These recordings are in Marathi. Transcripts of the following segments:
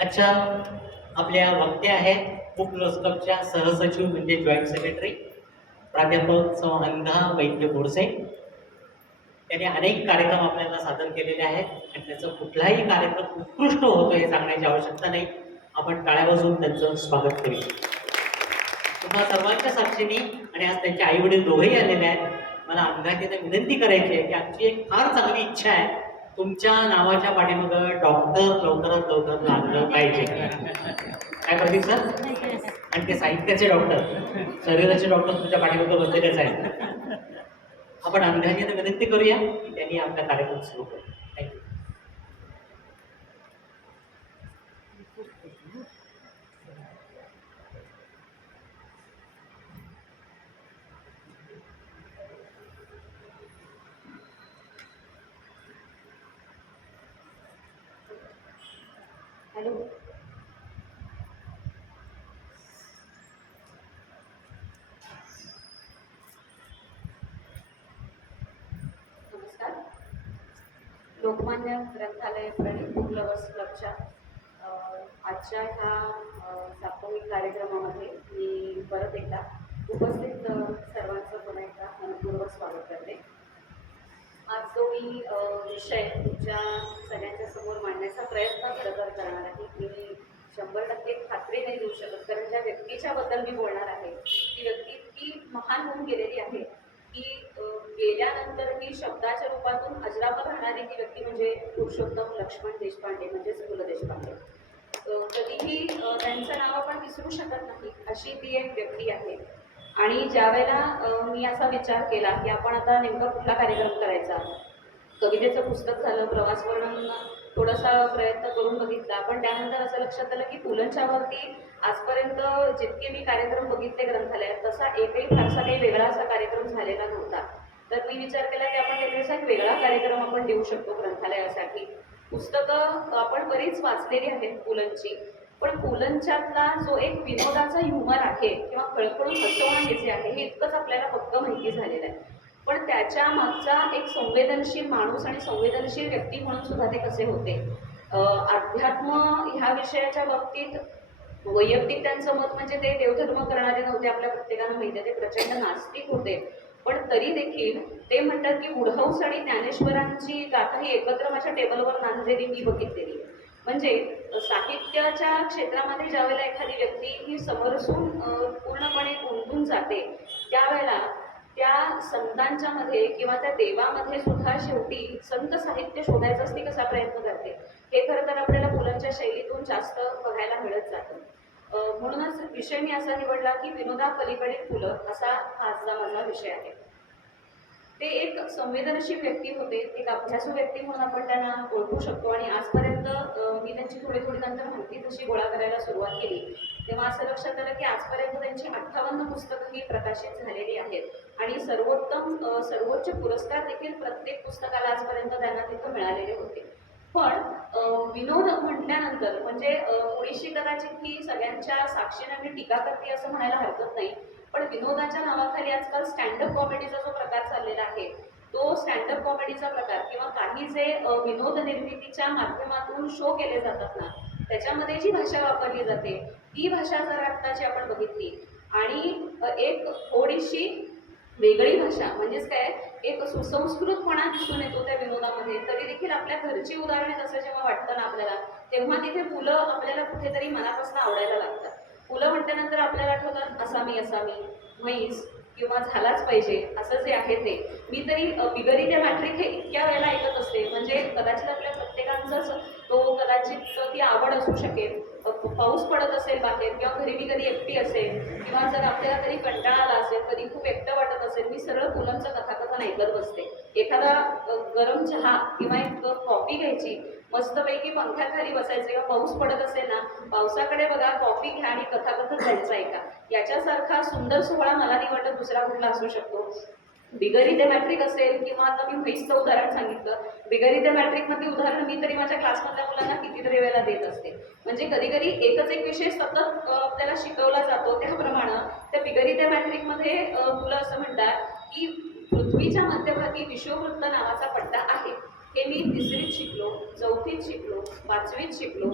अच्छा, आपल्या वक्त्या आहेत बुक लॉस क्लबच्या सहसचिव म्हणजे जॉईंट सेक्रेटरी प्राध्यापक अंधा वैद्य बोरसे. त्यांनी अनेक कार्यक्रम आपल्याला सादर केलेले आहेत आणि त्याचा कुठलाही कार्यक्रम उत्कृष्ट होतो हे सांगण्याची आवश्यकता नाही. आपण टाळ्या वाजवून त्यांचं स्वागत करूया. तुम्हा सर्वांच्या साक्षीने आणि आज त्यांचे आई वडील दोघेही आलेले आहेत. मला अंधातीने विनंती करायची आहे की आमची एक फार चांगली इच्छा आहे, तुमच्या नावाच्या पाठीमागं डॉक्टर लवकरात लवकर लागलं पाहिजे. काय प्रदीप सर? आणि ते साहित्याचे डॉक्टर, शरीराचे डॉक्टर तुमच्या पाठीमागं बसलेलेच आहेत. आपण अंधातीने विनंती करूया की त्यांनी आपला कार्यक्रम सुरू करू. थँक्यू. हॅलो. नमस्कार. लोकमान्य ग्रंथालय प्रणित बुक लवर्स क्लबच्या आजच्या ह्या साप्ताहिक कार्यक्रमामध्ये मी परत एकदा उपस्थित सर्वांचं पुन्हा एकदा मनपूर्वक स्वागत करते. आज जो मी विषय तुमच्या सगळ्यांच्या समोर मांडण्याचा प्रयत्न खरं तर करणार आहे. मी 100% खात्री नाही देऊ शकत, कारण ज्या व्यक्तीच्याबद्दल मी बोलणार आहे ती व्यक्ती इतकी महान होऊन गेलेली आहे की गेल्यानंतर ही शब्दाच्या रूपातून अजरामर राहणारी ती व्यक्ती म्हणजे पुरुषोत्तम लक्ष्मण देशपांडे म्हणजेच पु ल देशपांडे. कधीही त्यांचं नाव आपण विसरू शकत नाही अशी ती एक व्यक्ती आहे. आणि ज्यावेळेला मी असा विचार केला की आपण आता नेमका कुठला कार्यक्रम करायचा, कवितेचं पुस्तक झालं, प्रवास वर्णन थोडासा प्रयत्न करून बघितला, पण त्यानंतर असं लक्षात आलं की पुलंच्यावरती आजपर्यंत जितके मी कार्यक्रम बघितले ग्रंथालयात तसा एकही फारसा काही वेगळा असा कार्यक्रम झालेला नव्हता. तर मी विचार केला की आपण त्याचा एक वेगळा कार्यक्रम आपण देऊ शकतो ग्रंथालयासाठी. पुस्तकं आपण बरीच वाचलेली आहेत पुलंची, पण पुलंच्यातला जो एक विनोदाचा ह्युमर आहे किंवा कळकळून हसवणं हे जे आहे हे इतकंच आपल्याला पक्क माहिती झालेलं आहे. पण त्याच्या मागचा एक संवेदनशील माणूस आणि संवेदनशील व्यक्ती म्हणून सुद्धा ते कसे होते. अध्यात्म ह्या विषयाच्या बाबतीत वैयक्तिक त्यांचं मत म्हणजे ते देवधर्म करणारे नव्हते, आपल्या प्रत्येकानं माहिती आहे, ते प्रचंड नास्तिक होते. पण तरी देखील ते म्हणतात की गुढहौस आणि ज्ञानेश्वरांची गाथा ही एकत्र माझ्या टेबलवर नांदलेली मी बघितलेली. म्हणजे साहित्याच्या क्षेत्रामध्ये ज्यावेळेला एखादी व्यक्ती ही समरसून पूर्णपणे गुंतून जाते त्यावेळेला त्या संतांच्या मध्ये किंवा त्या देवामध्ये सुद्धा शेवटी संत साहित्य शोधायचाच ती कसा प्रयत्न करते हे खरं तर आपल्याला पुलंच्या शैलीतून जास्त बघायला मिळत जातं. म्हणूनच विषय मी असा निवडला की विनोदा पलीकडील फुलं असा आजचा माझा विषय आहे. ते एक संवेदनशील व्यक्ती होते, एक अभ्यासू व्यक्ती म्हणून आपण त्यांना ओळखू शकतो. आणि आजपर्यंत मी त्यांची थोडी थोडी नंतर माहिती तशी गोळा करायला सुरुवात केली तेव्हा असं लक्षात आलं की आजपर्यंत त्यांची 58 पुस्तकं ही प्रकाशित झालेली आहेत आणि सर्वोच्च पुरस्कार देखील प्रत्येक पुस्तकाला आजपर्यंत त्यांना तिथं मिळालेले होते. पण विनोद म्हटल्यानंतर म्हणजे थोडीशी कदाचित ही सगळ्यांच्या साक्षीने मी टीका करते असं म्हणायला हरकत नाही, पण विनोदाच्या नावाखाली आजकाल स्टँडअप कॉमेडीचा जो प्रकार चाललेला आहे तो स्टँडअप कॉमेडीचा प्रकार किंवा काही जे विनोद निर्मितीच्या माध्यमातून शो केले जातात ना त्याच्यामध्ये जी भाषा वापरली जाते ती भाषा जर आत्ताची आपण बघितली आणि एक थोडीशी वेगळी भाषा म्हणजेच काय एक सुसंस्कृतपणा दिसून येतो त्या विनोदामध्ये, तरी देखील आपल्या घरची उदाहरणे तसं जेव्हा वाटतं ना आपल्याला तेव्हा तिथे पुलं आपल्याला कुठेतरी मनापासून आवडायला लागतात. पुलं म्हटल्यानंतर आपल्याला आठवतात असामी म्हैस किंवा झालाच पाहिजे असं जे आहे ते. मी तरी बिगरी त्या मॅट्रिक हे इतक्या वेळेला ऐकत असते म्हणजे कदाचित आपल्या प्रत्येकांचाच तो कदाचित ती आवड असू शकेल. पाऊस पडत असेल बाहेर किंवा घरी मी कधी एकटी असेल किंवा जर आपल्याला कधी कंटाळा आला असेल, कधी खूप एकटं वाटत असेल, मी सरळ पुलंचं कथाकथन ऐकत बसते. एखादा गरम चहा किंवा एक कॉफी घ्यायची, मस्तपैकी पंख्याखाली बसायचं किंवा पाऊस पडत असेल ना पावसाकडे बघा, कॉफी घ्या आणि कथाकथन जायचं ऐका. याच्यासारखा सुंदर सोहळा मला नाही वाटत दुसरा कुठला असू शकतो. बिगरी ते मॅट्रिक असेल किंवा आता मी म्हैसचं उदाहरण सांगितलं, बिगरी ते मॅट्रिक मध्ये उदाहरण मी तरी माझ्या क्लासमधल्या मुलांना कितीतरी वेळेला देत असते. म्हणजे कधी कधी एकच एक विषय सतत आपल्याला शिकवला जातो त्याप्रमाणे त्या बिगरी ते मॅट्रिक मध्ये मुलं असं म्हणतात की पृथ्वीच्या मध्यभागी विषुववृत्त नावाचा पट्टा आहे. हे मी 3रीत शिकलो. 4थीत शिकलो, 5वीत शिकलो,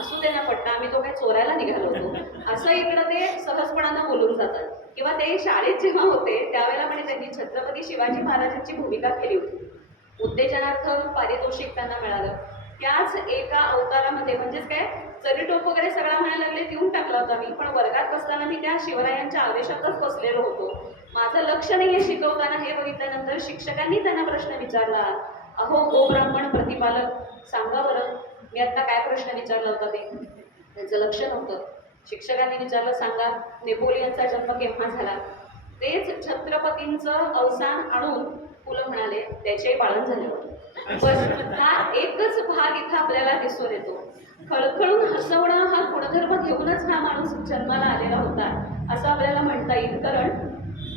असू दे ना पट्टा, आम्ही तो काय चोरायला निघालो होतो, असं इकडं ते सहजपणानं बोलून जातात. किंवा ते शाळेत जेव्हा होते त्यावेळेला म्हणजे त्यांनी छत्रपती शिवाजी महाराजांची भूमिका केली होती. उत्तेजनार्थ पारितोषिक त्यांना मिळालं. त्याच एका अवतारामध्ये म्हणजेच काय चरिटोप वगैरे सगळा म्हणायला लागले देऊन टाकला होता मी, पण वर्गात बसताना मी त्या शिवरायांच्या आवेशातच बसलेलो होतो. माझं लक्ष नाहीये शिकवताना हे बघितल्यानंतर शिक्षकांनी त्यांना प्रश्न विचारला, अहो गो ब्राह्मण प्रतिपालक, सांगा बरं मी आता काय प्रश्न विचारला होता ते. त्यांचं लक्ष नव्हतं. शिक्षकांनी विचारलं, सांगा नेपोलियनचा जन्म केव्हा झाला. तेच छत्रपतींचं अवसान आणून फुलं म्हणाले त्याचे पालन झाले होते. बस हा एकच भाग इथं आपल्याला दिसून येतो. खळखळून हसवणं हा गुणधर्म घेऊनच हा माणूस जन्माला आलेला होता असं आपल्याला म्हणता येईल. कारण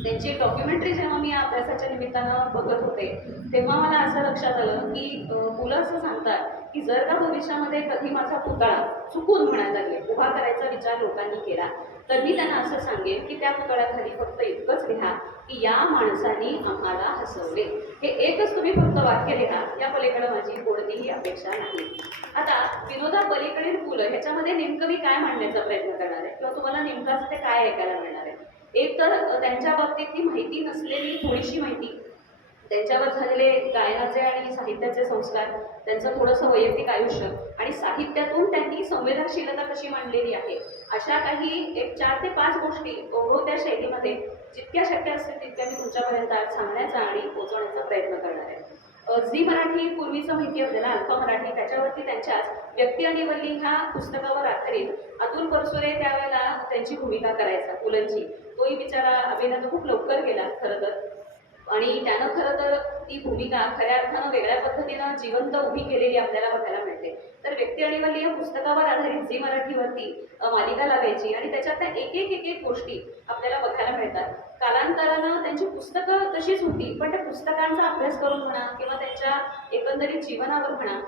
त्यांची डॉक्युमेंटरी जेव्हा मी अभ्यासाच्या निमित्तानं बघत होते तेव्हा मला असं लक्षात आलं की मुलं असं सांगतात की जर का भविष्यामध्ये कधी माझा पुतळा चुकून म्हणायला लागले उभा करायचा विचार लोकांनी केला तर मी त्यांना असं सांगेन की त्या पुतळ्याखाली फक्त इतकंच लिहा की या माणसाने आम्हाला हसवले. हे एकच तुम्ही फक्त वाक्य लिहा, या पलीकडे माझी कोणतीही अपेक्षा नाही. आता विनोदा पलीकडील फुलं ह्याच्यामध्ये नेमकं मी काय मांडण्याचा प्रयत्न करणार आहे किंवा तुम्हाला नेमकं ते काय ऐकायला मिळणार आहे. एक तर त्यांच्या बाबतीतली माहिती नसलेली थोडीशी माहिती, त्यांच्यावर झालेले गायनाचे आणि साहित्याचे संस्कार, त्यांचं थोडंसं वैयक्तिक आयुष्य आणि साहित्यातून त्यांनी संवेदनशीलता कशी मांडलेली आहे, अशा काही एक 4 ते 5 गोष्टी ओघवत्या शैलीमध्ये जितक्या शक्य असतील तितक्या मी तुमच्यापर्यंत आज सांगण्याचा आणि पोहोचवण्याचा प्रयत्न करणार आहे. झी मराठी पूर्वीचं माहिती आपल्याला अल्पा मराठी, त्याच्यावरती त्यांच्याच व्यक्ती आणि वल्ली ह्या पुस्तकावर आधारित अतुल परसुरे त्यावेळेला त्यांची भूमिका करायचा पुलंची. तोही बिचारा अभिनेता खूप लवकर गेला खरं तर, आणि त्यानं खरं तर ती भूमिका खऱ्या अर्थानं वेगळ्या पद्धतीनं जिवंत उभी केलेली आपल्याला बघायला मिळते. तर व्यक्ती आणि वल्ली या पुस्तकावर आधारित झी मराठीवरती मालिका लागायची आणि त्याच्यातल्या एक गोष्टी आपल्याला बघायला मिळतात. कालांतरानं त्यांची पुस्तकं तशीच होती, पण त्या पुस्तकांचा अभ्यास करून म्हणा किंवा त्यांच्या एकंदरीत जीवनावर म्हणा,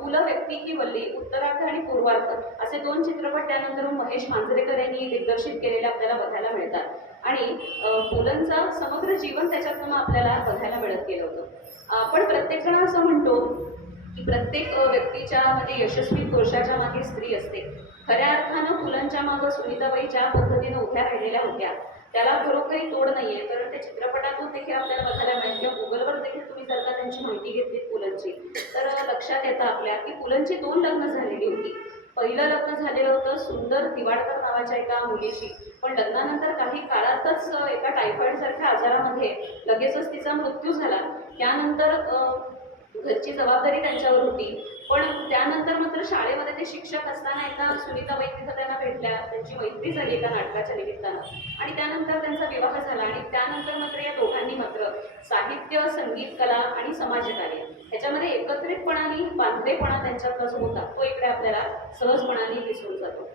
पु ल व्यक्ती की वल्ली उत्तरार्ध आणि पूर्वार्ध असे 2 चित्रपट त्यानंतर महेश मांजरेकर यांनी दिग्दर्शित केलेले आपल्याला बघायला मिळतात. आणि पुलंचं समग्र जीवन त्याच्यातून आपल्याला बघायला मिळत गेलं होतं. आपण प्रत्येक जण असं म्हणतो की प्रत्येक व्यक्तीच्या म्हणजे यशस्वी पुरुषाच्या मागे स्त्री असते. खऱ्या अर्थानं पुलंच्या मागं सुनीताबाई ज्या पद्धतीनं उभ्या राहिलेल्या होत्या त्याला खरोखरी तोड नाहीये. कारण त्या चित्रपटातून देखील आपल्याला बघायला मिळेल किंवा गुगलवर देखील तुम्ही जर का त्यांची माहिती घेतली पुलंची तर लक्षात येतं आपल्या की पुलंची 2 लग्न झालेली होती. पहिलं लग्न झालेलं होतं सुंदर तिवाडकर नावाच्या एका मुलीशी, पण लग्नानंतर काही काळातच एका टायफॉइड सारख्या आजारामध्ये लगेचच तिचा मृत्यू झाला. त्यानंतर घरची जबाबदारी त्यांच्यावर होती, पण त्यानंतर मात्र शाळेमध्ये ते शिक्षक असताना एकदा सुनीताबाई तिथं त्यांना भेटल्या, त्यांची मैत्री झाली एका नाटकाच्या निमित्तानं आणि त्यानंतर त्यांचा विवाह झाला. आणि त्यानंतर मात्र या दोघांनी मात्र साहित्य, संगीत, कला आणि समाजकार्य ह्याच्यामध्ये एकत्रितपणाने बांधलेपणा त्यांच्यातला जो होता तो इकडे आपल्याला सहजपणाने दिसून जातो.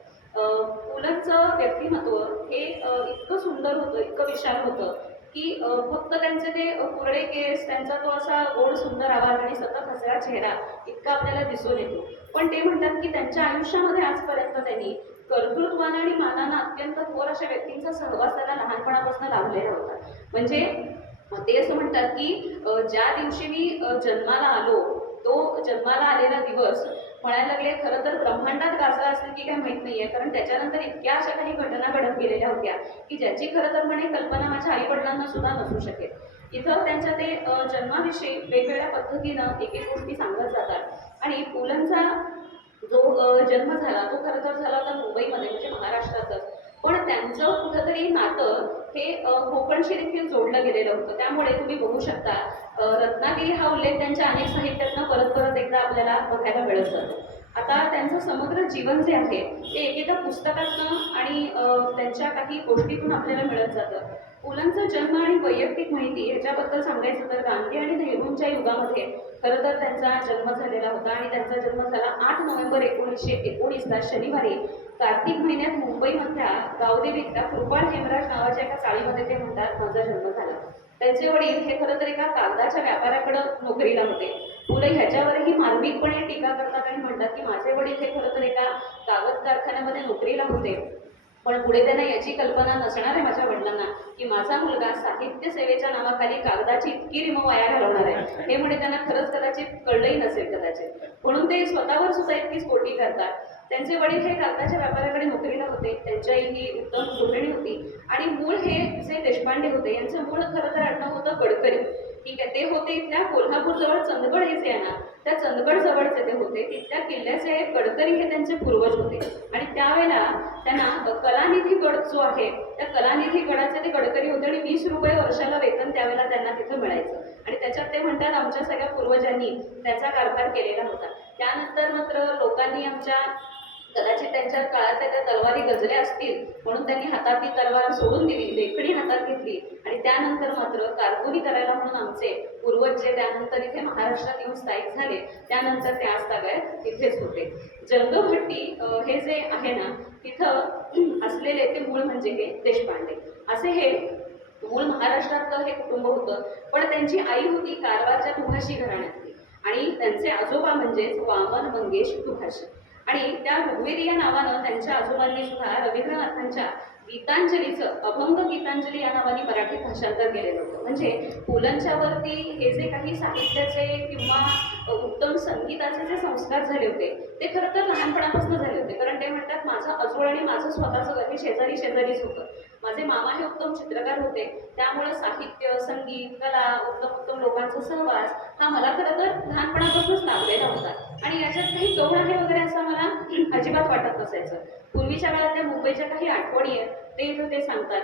पुलंचं व्यक्तिमत्व हे इतकं सुंदर होतं, इतकं विशाल होतं की फक्त त्यांचे ते कुरळे केस, त्यांचा तो असा गोड सुंदर आवाज आणि सतत हसरा चेहरा इतका आपल्याला दिसून येतो. पण ते म्हणतात की त्यांच्या आयुष्यामध्ये आजपर्यंत त्यांनी कर्तृत्वानं आणि मानानं अत्यंत थोर अशा व्यक्तींचा सहवास त्याला लहानपणापासून लाभलेला होता. म्हणजे ते असं म्हणतात की ज्या दिवशी मी जन्माला आलो तो जन्माला आलेला दिवस म्हणायला लागले खरं तर ब्रह्मांडात गाजला असेल की काय माहीत नाहीये, कारण त्याच्यानंतर इतक्या अशा काही घटना घडत गेलेल्या होत्या की ज्याची खरं तर म्हणे कल्पना माझ्या आई वडिलांना सुद्धा नसू शकेल. इथं त्यांच्या ते जन्माविषयी वेगवेगळ्या पद्धतीनं एक गोष्टी सांगत जातात. आणि पुलंचा जो जन्म झाला तो खरं तर झाला होता मुंबईमध्ये म्हणजे महाराष्ट्रातच, पण त्यांचं कुठंतरी नातं हे कोकणशी देखील जोडलं गेलेलं होतं. त्यामुळे तुम्ही बघू शकता रत्नागिरी हा उल्लेख त्यांच्या अनेक साहित्यातनं परत परत एकदा आपल्याला बघायला मिळत जातो. आता त्यांचं समग्र जीवन जे आहे ते एकेका पुस्तकातनं आणि त्यांच्या काही गोष्टीतून आपल्याला मिळत जातं. पुलंचा जन्म आणि वैयक्तिक माहिती ह्याच्याबद्दल सांगायचं तर गांधी आणि नेहरूंच्या युगामध्ये खरं तर त्यांचा जन्म झालेला होता आणि त्यांचा जन्म झाला 8 नोव्हेंबर 1919ला शनिवारी कार्तिक महिन्यात मुंबईमधल्या गावदेवी त्या कृपाळ हेमराज नावाच्या एका चाळीमध्ये ते म्हणतात माझा जन्म झाला. त्यांचे वडील हे खरं तर एका कागदाच्या व्यापाऱ्याकडे नोकरीला होते. पुढे ह्याच्यावरही मार्मिकपणे टीका करतात आणि म्हणतात की माझे वडील हे खरं तर एका कागद कारखान्यामध्ये नोकरीला होते पण पुढे त्यांना याची कल्पना नसणार आहे माझ्या वडिलांना की माझा मुलगा साहित्य सेवेच्या नावाखाली कागदाची इतकी रिमो वाया घालवणार आहे, हे म्हणे त्यांना खरंच कदाचित कळलंही नसेल कदाचित. म्हणून ते स्वतःवर सुद्धा इतकी स्फोटी करतात. त्यांचे वडील हे कागदाच्या व्यापाऱ्याकडे नोकरीला होते, त्यांची आई ही उत्तम गृहिणी होती आणि मूळ हे जे देशपांडे होते यांचं मूळ खरं तर आडनाव होतं गडकरी. ठीक आहे, ते होते इथल्या कोल्हापूर जवळ चंदगड हे जे आहे ना, त्या चंदगड जवळचे ते होते. तिथल्या किल्ल्याचे गडकरी हे त्यांचे पूर्वज होते आणि त्यावेळेला त्यांना कलानिधी गड जो आहे त्या कलानिधी गडाचे ते गडकरी होते आणि 20 रुपये वर्षाला वेतन त्यावेळेला त्यांना तिथं मिळायचं. आणि त्याच्यात ते म्हणतात आमच्या सगळ्या पूर्वजांनी त्याचा कारभार केलेला होता. त्यानंतर मात्र लोकांनी आमच्या कदाचित त्यांच्या काळात त्या तलवारी गजल्या असतील म्हणून त्यांनी हातात ती तलवार सोडून दिली, लेखणी हातात घेतली आणि त्यानंतर मात्र कारकुनी करायला म्हणून आमचे पूर्वज जे त्यानंतर इथे महाराष्ट्रात येऊन स्थायिक झाले त्यानंतर ते आज ताब्यात तिथेच होते. जंगभट्टी हे जे आहे ना तिथं असलेले ते मूळ म्हणजे हे देशपांडे असे हे मूळ महाराष्ट्रातलं हे कुटुंब होतं. पण त्यांची आई होती कारवारच्या दुभाषी घराण्यातली आणि त्यांचे आजोबा म्हणजेच वामन मंगेश दुभाषी आणि त्या ऋग्वेदी या नावानं त्यांच्या आजोबांनी सुद्धा रवींद्रनाथांच्या गीतांजलीचं अभंग गीतांजली या नावाने मराठीत भाषांतर केलेलं होतं. म्हणजे पुलंच्या वरती हे जे काही साहित्याचे किंवा उत्तम संगीताचे जे संस्कार झाले होते ते खरं तर लहानपणापासून झाले होते. कारण ते म्हणतात माझं आजोळ आणि माझं स्वतःचं घर हे शेजारी शेजारीच होतं. माझे मामा हे उत्तम चित्रकार होते, त्यामुळे साहित्य, संगीत, कला, उत्तम उत्तम लोकांचा सहवास हा मला खरं तर लहानपणापासूनच लाभलेला होता आणि याच्यात काही गौण आहे वगैरे असं मला अजिबात वाटत नसायचं. पूर्वीच्या काळातल्या मुंबईच्या काही आठवणी आहेत ते सांगतात.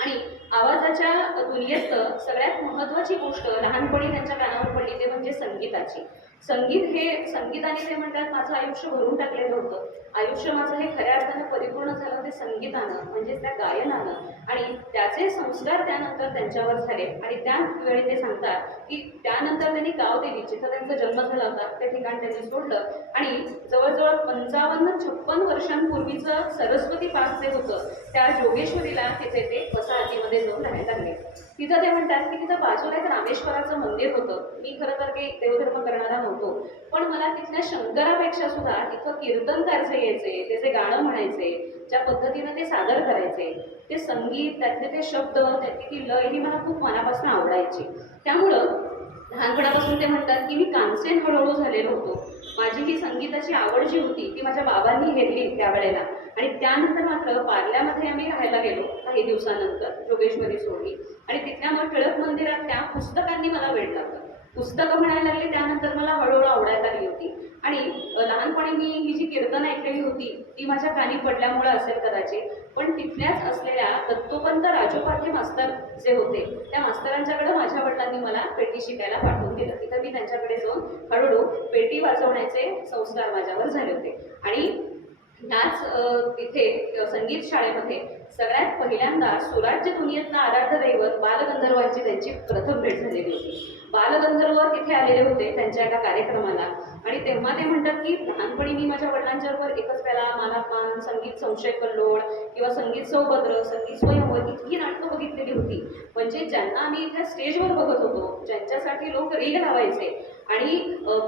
आणि आवाजाच्या दुनियेत सगळ्यात महत्त्वाची गोष्ट लहानपणी त्यांच्या कानावर पडली ते म्हणजे संगीताची. संगीताने ते म्हणतात माझं आयुष्य भरून टाकलेलं होतं. आयुष्य माझं हे खऱ्या अर्थानं परिपूर्ण झालं ते संगीतानं म्हणजेच त्या गायनानं आणि त्याचे संस्कार त्यानंतर त्यांच्यावर झाले. आणि त्यावेळी ते सांगतात की त्यानंतर त्यांनी गावदेवी जिथं त्यांचा जन्म झाला होता ते ठिकाण त्यांनी सोडलं आणि जवळजवळ 55-56 वर्षांपूर्वीचं सरस्वती पास जे होतं त्या जोगेश्वरीला तिथे ते वसाहतीमध्ये जाऊन राहायला लागले. तिथं ते म्हणतात की तिथं बाजूला एक रामेश्वराचं मंदिर होतं. मी खरं तर काही देवधर्म करणारा नव्हतो, पण मला तिथल्या शंकरापेक्षा सुद्धा तिथं कीर्तनकार जे यायचे, त्याचे गाणं म्हणायचे, ज्या पद्धतीनं ते सादर करायचे, ते संगीत, त्यातले ते शब्द, त्यातली ती लय ही मला खूप मनापासून आवडायची. त्यामुळं लहानपणापासून ते म्हणतात की मी कानसेन हळूहळू झालेलो होतो. माझी ही संगीताची आवड जी होती ती माझ्या बाबांनी घेतली त्यावेळेला आणि त्यानंतर मात्र पार्ल्यामध्ये आम्ही राहायला गेलो. काही दिवसानंतर जोगेश्वरी सोडली आणि तिथल्या मग टिळक मंदिरात त्या पुस्तकांनी मला वेळ लागला. पुस्तकं म्हणायला लागली त्यानंतर मला हळूहळू आवडायला लागली होती आणि लहानपणी मी ही जी कीर्तन ऐकलेली होती ती माझ्या कानी पडल्यामुळे असेल कदाचित, पण तिथल्याच असलेल्या दत्तोपंत राजोपाध्ये मास्तर जे होते त्या मास्तरांच्याकडे माझ्या वडिलांनी मला पेटी शिकायला पाठवून दिलं. तिथं मी त्यांच्याकडे जाऊन हळूहळू पेटी वाजवण्याचे संस्कार माझ्यावर झाले होते आणि ह्याच तिथे संगीत शाळेमध्ये सगळ्यात पहिल्यांदा सुराज्य दुनियेतला आराध्य दैवत बालगंधर्वांची त्यांची प्रथम भेट झालेली होती. बालगंधर्व तिथे आलेले होते त्यांच्या एका कार्यक्रमाला आणि तेव्हा ते म्हणतात की लहानपणी मी माझ्या वडिलांच्या बरोबर एकच वेळा मानापमान, संगीत संशय कल्लोळ किंवा संगीत सौभद्र, संगीत स्वयंवर इतकी नाटकं बघितलेली होती. म्हणजे ज्यांना आम्ही इथे स्टेजवर बघत होतो, ज्यांच्यासाठी लोक रील लावायचे आणि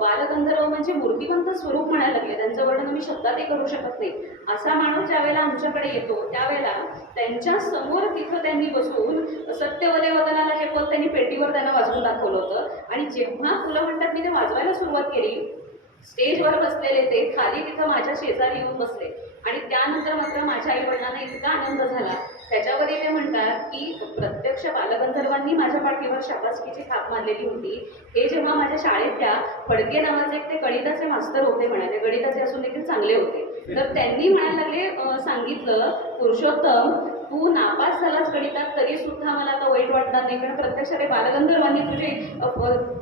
बालगंधर्व म्हणजे मूर्तिमंत स्वरूप म्हणायला लागले, त्यांचं वर्णन मी शब्दातही करू शकत नाही. असा माणूस ज्यावेळेला आमच्याकडे येतो त्यावेळेला त्यांच्या समोर तिथं त्यांनी बसून सत्यवदे वदनाला हे पद त्यांनी पेटीवर त्यांना वाजवून दाखवलं होतं आणि जेव्हा तुला म्हणतात मी ते वाजवायला सुरुवात केली स्टेजवर बसलेले ते खाली तिथं माझ्या शेजारी येऊन बसले आणि त्यानंतर मात्र माझ्या आई वडिलांना इतका आनंद झाला. त्याच्यावरही ते म्हणतात की प्रत्यक्ष बालगंधर्वांनी माझ्या पाठीवर शाबासकीची थाप मारलेली होती. हे जेव्हा माझ्या शाळेतल्या फडके नावाचे एक ते गणिताचे मास्तर होते म्हणाले, गणिताचे असून देखील चांगले होते, तर त्यांनी म्हणायला लागले सांगितलं पुरुषोत्तम तू नापास झालास गणितात तरी सुद्धा मला आता वाईट वाटणार नाही, कारण प्रत्यक्ष रे बालगंधर्वांनी तुझी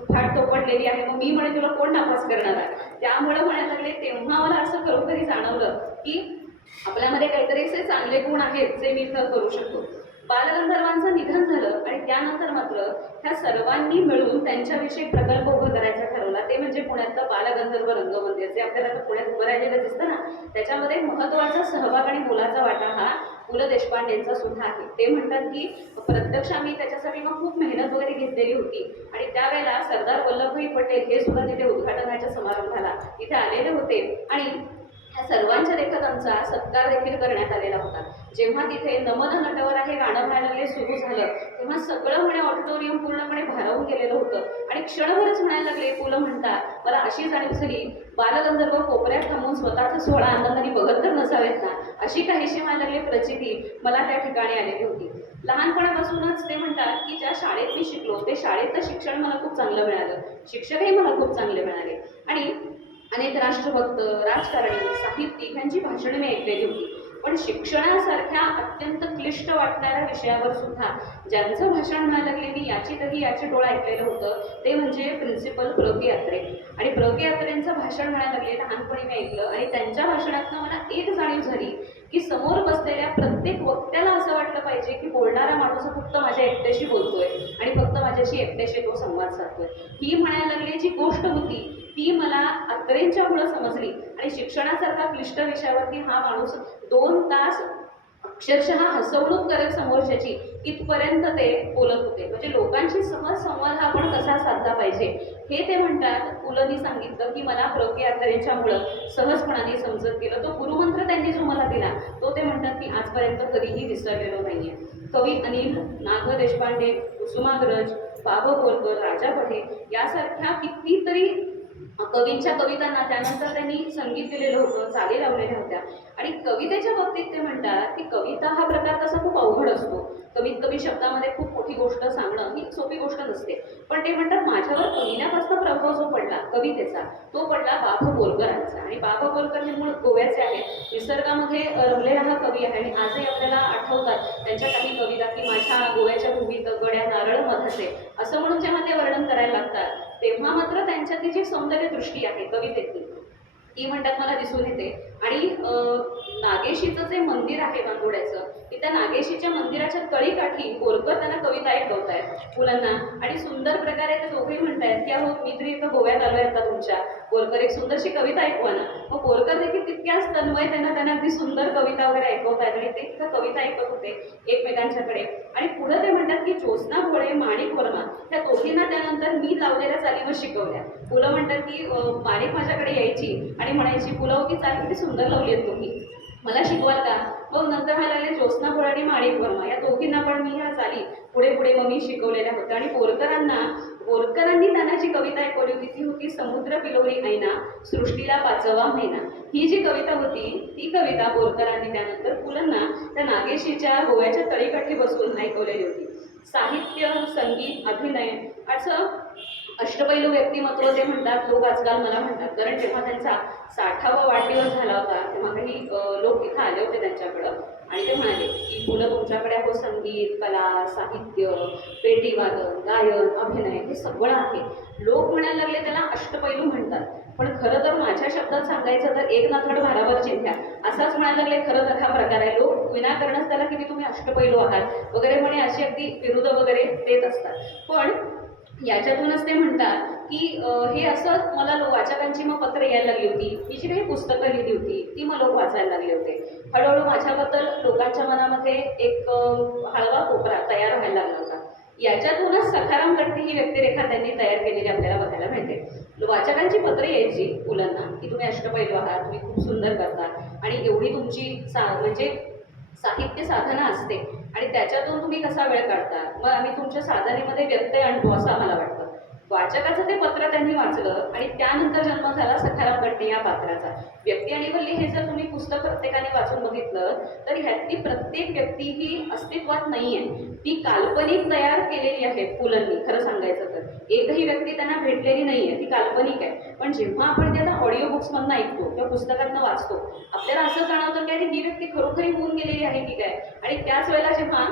फाट तोपडलेली आहे, मग मी म्हणे तुला कोण नापास करणार आहे. त्यामुळे म्हणायला लागले तेव्हा मला असं खरोखरी जाणवलं की आपल्यामध्ये काहीतरी असे चांगले गुण आहेत जे मी इथं करू शकतो. बालगंधर्वांचं निधन झालं आणि त्यानंतर मात्र ह्या सर्वांनी मिळून त्यांच्याविषयी प्रकल्प उभं करायचा ठरवला. ते म्हणजे पुण्यातलं बालगंधर्व रंगमंदिर जे आपल्याला आता पुण्यात उभं राहिलेलं दिसतं ना, त्याच्यामध्ये महत्त्वाचा सहभाग आणि मोलाचा वाटा हा पु ल देशपांडेंचा सुद्धा आहे. ते म्हणतात की प्रत्यक्ष आम्ही त्याच्यासाठी मग खूप मेहनत वगैरे घेतलेली होती आणि त्यावेळेला सरदार वल्लभभाई पटेल हे सुद्धा तिथे उद्घाटनाच्या समारंभाला तिथे आलेले होते आणि या सर्वांच्या लेखकांचा सत्कार देखील करण्यात आलेला होता. जेव्हा तिथे नमन नटवरा हे गाणं म्हणायला लागले सुरू झालं, तेव्हा सगळं म्हणे ऑडिटोरियम पूर्णपणे भारावून गेलेलं होतं आणि क्षणभरच म्हणायला लागले. पु ल म्हणतात, मला अशी जाणीव झाली, बालगंधर्व कोपऱ्यात थांबून स्वतःचा सोहळा आनंदाने बघत तर नसावेत ना, अशी काहीशी म्हणायला लागली प्रचिती मला त्या ठिकाणी आलेली होती. लहानपणापासूनच ते म्हणतात की ज्या शाळेत मी शिकलो ते शाळेतलं शिक्षण मला खूप चांगलं मिळालं, शिक्षकही मला खूप चांगले मिळाले आणि अनेक राष्ट्रभक्त, राजकारणी, साहित्यिक यांची भाषणे मी ऐकलेली होती. पण शिक्षणासारख्या अत्यंत क्लिष्ट वाटणाऱ्या विषयावर सुद्धा ज्यांचं भाषण म्हणायला लागले मी याची डोळा ऐकलेलं होतं ते म्हणजे प्रिन्सिपल प्र के अत्रे. आणि प्र के अत्रेंचं भाषण म्हणायला लागले लहानपणी मी ऐकलं आणि त्यांच्या भाषणातनं मला एक जाणीव झाली की समोर बसलेल्या प्रत्येक वक्त्याला असं वाटलं पाहिजे की बोलणारा माणूस फक्त माझ्या एकट्याशी बोलतोय आणि फक्त माझ्याशी एकट्याशी तो संवाद साधतोय. ही म्हणायला लागली जी गोष्ट होती ती मला अत्रेंच्यामुळं समजली आणि शिक्षणासारखा क्लिष्ट विषयावरती हा माणूस 2 तास अक्षरशः हसवणूक करत समोरच्याची इथपर्यंत ते बोलत होते. म्हणजे लोकांशी सहज संवाद हा आपण कसा साधला पाहिजे हे ते म्हणतात. पुलंनी सांगितलं की मला प्र के अत्रेंच्यामुळं सहजपणाने समजत गेलं. तो गुरुमंत्र त्यांनी जो मला दिला तो ते म्हणतात की आजपर्यंत कधीही विसरलेलो नाहीये. कवी अनिल, ना. ग. देशपांडे, कुसुमाग्रज, बाब बोरकर, राजा पठे यासारख्या कितीतरी कवींच्या कवितांना त्यानंतर त्यांनी संगीत दिलेलं होतं, चाली लावलेल्या होत्या. आणि कवितेच्या बाबतीत ते म्हणतात की कविता हा प्रकार तसा खूप अवघड असतो. कमीत कमी शब्दामध्ये खूप मोठी गोष्ट सांगणं ही सोपी गोष्ट नसते. पण ते म्हणतात माझ्यावर पहिल्यापासून प्रभाव जो पडला कवितेचा तो पडला बाब बोरकरांचा. आणि बाब बोरकर हे मूळ गोव्याचे आहेत, निसर्गामध्ये रमलेला हा कवी आहे. आणि आजही आपल्याला आठवतात त्यांच्या काही कविता की माझ्या गोव्याच्या भूमीत गड्या नारळ मधाचे असं म्हणून जेव्हा ते वर्णन करायला लागतात तेव्हा मात्र त्यांच्यातली जी सौंदर्य दृष्टी आहे कवितेतली ती म्हणतात मला दिसून येते. आणि नागेशीचं जे मंदिर आहे बांगोड्याचं की त्या नागेशीच्या मंदिराच्या तळीकाठी बोरकर त्यांना कविता ऐकवतायत मुलांना आणि सुंदर प्रकारे ते दोघेही म्हणतायत की अहो मी तरी इथं गोव्यात आलोय आता तुमच्या, बोरकर एक सुंदरशी कविता ऐकवा ना. मग बोरकर देखील तितक्याच तन्मय त्यांना अगदी सुंदर कविता वगैरे ऐकवतायत आणि ते तिथं कविता ऐकत होते एकमेकांच्याकडे. आणि पुढे ते म्हणतात की ज्योत्स्ना भोळे, माणिक वर्मा त्या दोघींना त्यानंतर मी लावलेल्या चालीवर शिकवल्या. पुलं म्हणतात की माणिक माझ्याकडे यायची आणि म्हणायची पुलाव की चाल किती सुंदर लावली आहेत तुम्ही, मला शिकवाल का. मग नंतर मला लागले ज्योत्स्ना भोळे आणि माणिक वर्मा या दोघींना पण मी ह्या चाली पुढे मग मी शिकवलेल्या होत्या. आणि बोरकरांनी त्यांना जी कविता ऐकवली होती ती होती समुद्र पिलोरी ऐना सृष्टीला 5वा महिना. ही जी कविता होती ती कविता बोरकरांनी त्यानंतर पुलांना त्या नागेशीच्या गोव्याच्या तळीकाठी बसून ऐकवलेली होती. साहित्य, संगीत, अभिनय असं अष्टपैलू व्यक्तिमत्व ते म्हणतात लोक आजकाल मला म्हणतात. कारण जेव्हा त्यांचा 60वा वाढदिवस झाला होता तेव्हा काही लोक इथं आले होते त्यांच्याकडं आणि ते म्हणाले की मुलं तुमच्याकडे हो संगीत, कला, साहित्य, पेटीवादन, गायन, अभिनय हे सगळं आहे. लोक म्हणायला लागले त्याला अष्टपैलू म्हणतात. पण खरं तर माझ्या शब्दात सांगायचं तर एक नाथड भारावर चिंध्या असाच म्हणायला लागले. खरं तर हा प्रकार आहे. लोक विनाकारणच त्याला की तुम्ही अष्टपैलू आहात वगैरे म्हणे अशी अगदी विरुद्ध वगैरे देत असतात. पण याच्यातूनच ते म्हणतात की हे असं मला वाचकांची मग पत्र यायला लागली होती. मी जी काही पुस्तकं लिहिली होती ती मग लोक वाचायला लागले होते. हळूहळू माझ्याबद्दल लोकांच्या मनामध्ये एक हळवा कोपरा तयार व्हायला लागला होता. याच्यातूनच सखाराम गट्टी ही व्यक्तिरेखा त्यांनी तयार केलेली आपल्याला बघायला मिळते. वाचकांची पत्र यायची मुलांना की तुम्ही अष्टपैलू आहात, तुम्ही खूप सुंदर करता आणि एवढी तुमची म्हणजे साहित्य साधना असते आणि त्याच्यातून तुम्ही कसा वेळ काढता, मग आम्ही तुमच्या साधनेमध्ये व्यत्यय आणतो असं आम्हाला वाटतं. वाचकाचं ते पत्र त्यांनी वाचलं आणि त्यानंतर जन्म झाला सखाराम गट्टे या पात्राचा. व्यक्ती आणि वल्ली हे जर तुम्ही पुस्तक प्रत्येकाने वाचून बघितलं तर ह्यातली प्रत्येक व्यक्ती ही अस्तित्वात नाहीये, ती काल्पनिक तयार केलेली आहे पुलंनी. खरं सांगायचं तर एकही व्यक्ती त्यांना भेटलेली नाहीये, ती काल्पनिक आहे. पण जेव्हा आपण त्याला ऑडिओ बुक्समधनं ऐकतो किंवा पुस्तकातनं वाचतो आपल्याला असं जाणवतं की अरे ही व्यक्ती खरोखरी होऊन गेलेली आहे की काय. आणि त्याच वेळेला जेव्हा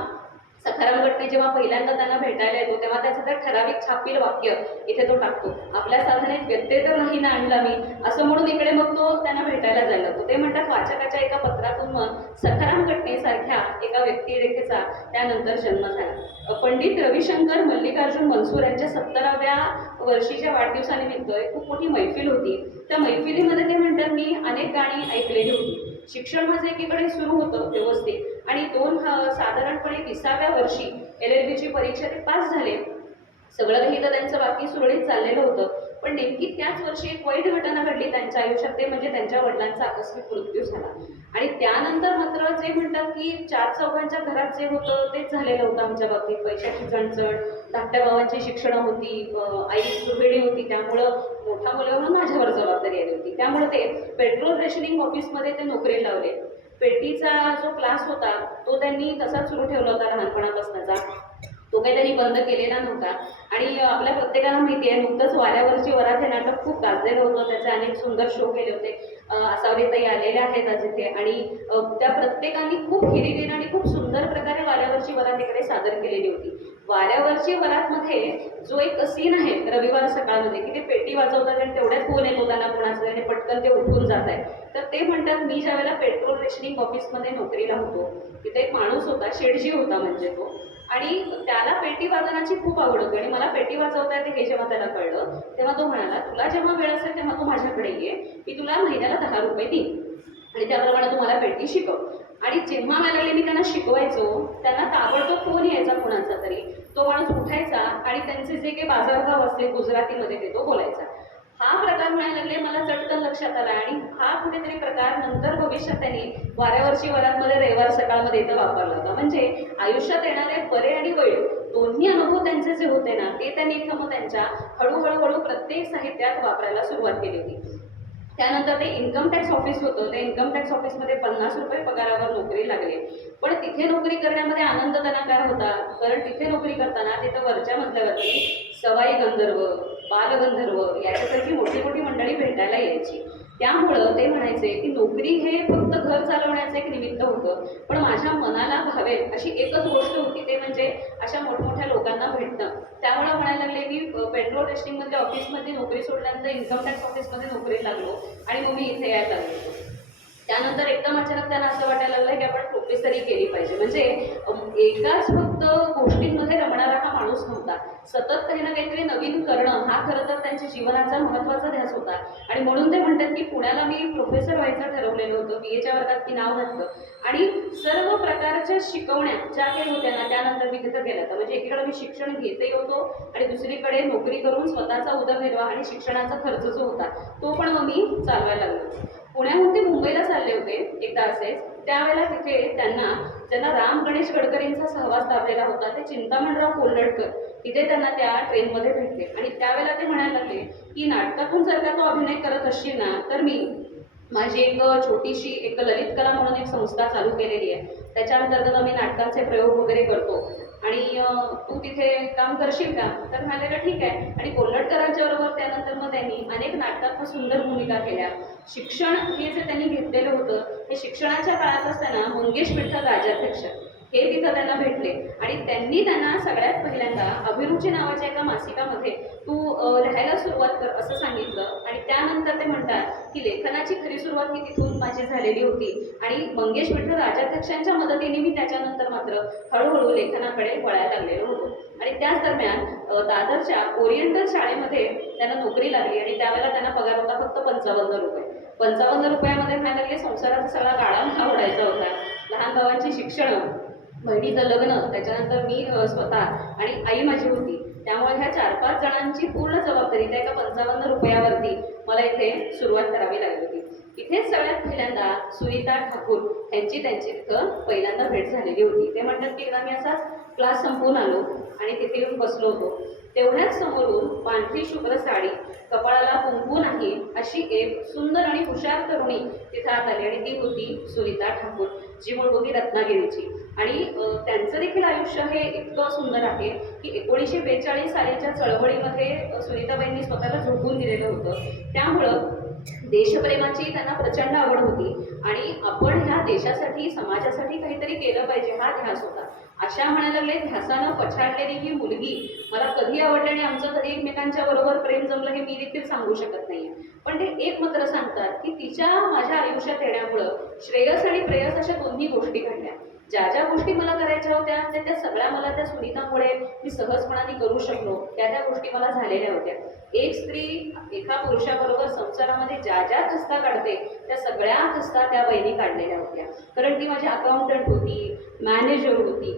सखाराम गट्टे जेव्हा पहिल्यांदा त्यांना भेटायला येतो तेव्हा त्याचं तर ठराविक छापील वाक्य इथे तो टाकतो, आपल्या साधनेत व्यत्यय तर नाही ना आणला मी असं म्हणून इकडे मग तो त्यांना भेटायला जायला लागतो. ते म्हणतात वाचकाच्या एका पत्रातून मग सखाराम गट्टे सारख्या एका व्यक्तिरेखेचा त्यानंतर जन्म झाला. पंडित रविशंकर मल्लिकार्जुन मनसूर यांच्या 70व्या वर्षीच्या वाढदिवसानिमित्त खूप मोठी मैफिल होती. त्या मैफिलीमध्ये ते म्हणतात मी अनेक गाणी ऐकलेली होती. शिक्षण माझं एकीकडे सुरू होतं व्यवस्थित आणि साधारणपणे 20व्या वर्षी LLB ची परीक्षा ते पास झाले. सगळं काही तर त्यांचं बाकी सुरळीत चाललेलं होतं. पण पण नेमकी त्याच वर्षी एक वाईट घटना घडली त्यांच्या आयुष्यात, ते म्हणजे त्यांच्या वडिलांचा आकस्मिक मृत्यू झाला. आणि त्यानंतर मात्र जे म्हणतात की चार चौघांच्या घरात जे होतं तेच झालेलं होतं आमच्या बाबतीत. पैशाची चणचण, धाकट्या भावांची शिक्षणं होती, आई गृहिणी होती, त्यामुळं मोठा मुलगा म्हणून माझ्यावर जबाबदारी आली होती. त्यामुळे ते पेट्रोल रेशनिंग ऑफिसमध्ये ते नोकरीला लावले. पेटीचा जो क्लास होता तो त्यांनी तसाच सुरू ठेवला होता लहानपणापासूनचा, तो काही त्यांनी बंद केलेला नव्हता. आणि आपल्या प्रत्येकाला माहिती आहे, नुकतंच वाऱ्यावरची वरात हे नाटक खूप गाजलेलं होतं, त्याचे अनेक सुंदर शो केले होते. आसावरीताई आलेल्या आहेत आज इथे, आणि त्या प्रत्येकाने खूप हिरिरीने आणि खूप सुंदर प्रकारे वाऱ्यावरची वरात इकडे सादर केलेली होती. वाऱ्यावरची वरातमध्ये जो एक सीन आहे रविवार सकाळमध्ये, की ते पेटी वाजवतात आणि तेवढ्यात फोन येतो त्यांना कोणाचं आणि पटकन ते उठून जात आहे. तर ते म्हणतात, मी ज्या वेळेला पेट्रोल रेशनिंग ऑफिसमध्ये नोकरीला होतो, तिथे एक माणूस होता, शेठजी होता म्हणजे तो, आणि त्याला पेटी वाजवण्याची खूप आवड होती. आणि मला पेटी वाजवता येते हे जेव्हा त्याला कळलं, तेव्हा तो म्हणाला, तुला जेव्हा वेळ असेल तेव्हा तू माझ्याकडे ये, मी तुला महिन्याला 10 रुपये देईन आणि त्याप्रमाणे तुम्हाला पेटी शिकव. आणि जेव्हा मला मी त्यांना शिकवायचो, त्यांना ताबडतोब फोन यायचा कोणाचा तरी, तो माणूस उठायचा आणि त्यांचे जे काही बाजारभाव असले गुजरातीमध्ये ते तो बोलायचा. हा प्रकार म्हणायला लागले, मला चटकन लक्षात आला. आणि हा कुठेतरी प्रकार नंतर भविष्यात त्यांनी वाऱ्यावरची वरातमध्ये रविवार सकाळमध्ये इथं वापरला होता. म्हणजे आयुष्यात येणारे बरे आणि वाईट दोन्ही अनुभव त्यांचे जे होते ना, ते त्यांनी इथं मग त्यांच्या हळूहळू प्रत्येक साहित्यात वापरायला सुरुवात केली होती. त्यानंतर ते इन्कम टॅक्स ऑफिस होतं, त्या इन्कम टॅक्स ऑफिसमध्ये 50 रुपये पगारावर नोकरी लागली. पण तिथे नोकरी करण्यामध्ये आनंद त्यांना काय होता, कारण तिथे नोकरी करताना तिथं वरच्या मजल्यावरती सवाई गंधर्व, बालगंधर्व याच्यासारखी मोठी मोठी मंडळी भेटायला यायची. त्यामुळं ते म्हणायचे की नोकरी हे फक्त घर चालवण्याचं एक निमित्त होतं, पण माझ्या मनाला भावेल अशी एकच गोष्ट होती, ते म्हणजे अशा मोठमोठ्या लोकांना भेटणं. त्यामुळे म्हणायला लागले, मी पेट्रोल रेस्टिंगमध्ये ऑफिसमध्ये नोकरी सोडल्यानंतर इन्कम टॅक्स ऑफिसमध्ये नोकरी लागलो आणि मग मी इथे यायला लागलो. त्यानंतर एकदम अचानक त्यांना असं वाटायला लागलं की आपण प्रोफेसरी केली पाहिजे. म्हणजे एकाच फक्त गोष्टींमध्ये रमणारा हा माणूस नव्हता, सतत काही ना काहीतरी नवीन करणं हा खरं तर त्यांच्या जीवनाचा महत्त्वाचा ध्यास होता. आणि म्हणून ते म्हणतात की पुण्याला मी प्रोफेसर व्हायचं ठरवलेलं होतं, बी एच्या वर्गात मी नाव घातलं आणि सर्व प्रकारच्या शिकवण्या ज्या काही होत्या ना त्यानंतर मी तिथं गेलं. तर म्हणजे एकीकडे मी शिक्षण घेते होतो आणि दुसरीकडे नोकरी करून स्वतःचा उदरनिर्वाह आणि शिक्षणाचा खर्च जो होता तो पण मग मी चालवायला लागलो. पुण्याहून ते मुंबईला चालले होते एकदा असेच, त्यावेळेला तिथे ज्यांना राम गणेश गडकरींचा सहवास लाभलेला होता, ते चिंतामणराव कोल्हटकर तिथे त्यांना त्या ट्रेनमध्ये भेटले. आणि त्यावेळेला ते म्हणायला लागले की नाटकातून जर का तो अभिनय करत असशील ना, तर मी माझी एक छोटीशी एक ललित कला म्हणून एक संस्था चालू केलेली आहे, त्याच्या अंतर्गत आम्ही नाटकांचे प्रयोग वगैरे करतो आणि तू तिथे काम करशील का? तर म्हणाले ठीक आहे. आणि कोल्हटकरांच्या बरोबर त्यानंतर मग त्यांनी अनेक नाटकात सुंदर भूमिका केल्या. शिक्षण हे जे त्यांनी घेतलेलं होतं हे शिक्षणाच्या काळात असताना मंगेश विठ्ठल राजाध्यक्ष हे तिथं त्यांना भेटले आणि त्यांनी त्यांना सगळ्यात पहिल्यांदा अभिरुची नावाच्या एका मासिकामध्ये तू लिहायला सुरुवात कर असं सांगितलं. आणि त्यानंतर ते म्हणतात की लेखनाची खरी सुरुवात ही तिथून माझी झालेली होती आणि मंगेश विठ्ठल राजाध्यक्षांच्या मदतीने मी त्याच्यानंतर मात्र हळूहळू लेखनाकडे वळायला लागलेलो होतो. आणि त्याच दरम्यान दादरच्या ओरिएंटल शाळेमध्ये त्यांना नोकरी लागली आणि त्यावेळेला त्यांना पगार होता फक्त 55 रुपये. 55 रुपयामध्ये म्हणायला लागले संसाराचा सगळा गाडा मला उडायचा होता. लहान भावांची शिक्षणं, बहिणीचं लग्न, त्याच्यानंतर मी स्वतः आणि आई माझी होती. त्यामुळे ह्या 4-5 जणांची पूर्ण जबाबदारी त्या एका 55 रुपयावरती मला इथे सुरुवात करावी लागली होती. इथेच सगळ्यात पहिल्यांदा सुनीता ठाकूर त्यांची तिथं पहिल्यांदा भेट झालेली होती. ते म्हणतात की एकदा मी असाच क्लास संपवून आलो आणि तिथे येऊन बसलो होतो, तेवढ्याच समोरून पांढरी शुभ्र साडी, कपाळाला कुंकू नाही अशी एक सुंदर आणि हुशार तरुणी तिथं आत आली आणि ती होती सुनीता ठाकूर, जी मूळ होती रत्नागिरीची. आणि त्यांचं देखील आयुष्य हे इतकं सुंदर आहे की 1942 सालीच्या चळवळीमध्ये सुनीताबाईंनी स्वतःला झोकून दिलेलं होतं. त्यामुळं देशप्रेमाची त्यांना प्रचंड आवड होती आणि आपण ह्या देशासाठी समाजासाठी काहीतरी केलं पाहिजे हा ध्यास होता. अशा म्हणायला लागले ध्यासानं पछाडलेली ही मुलगी मला कधी आवडली आणि आमचं कधी एकमेकांच्या बरोबर प्रेम जमलं हे मी देखील सांगू शकत नाही. पण ते एक मात्र सांगतात की तिच्या माझ्या आयुष्यात येण्यामुळं श्रेयस आणि प्रेयस अशा दोन्ही गोष्टी घडल्या. ज्या ज्या गोष्टी मला करायच्या होत्या त्या सगळ्या मला त्या सुनीतामुळे मी सहजपणाने करू शकलो. त्या गोष्टी मला झालेल्या होत्या. एक स्त्री एका पुरुषाबरोबर संसारामध्ये ज्या ज्या खस्ता काढते त्या सगळ्या खस्ता त्या बहिणी काढलेल्या होत्या. कारण ती माझी अकाउंटंट होती, मॅनेजर होती,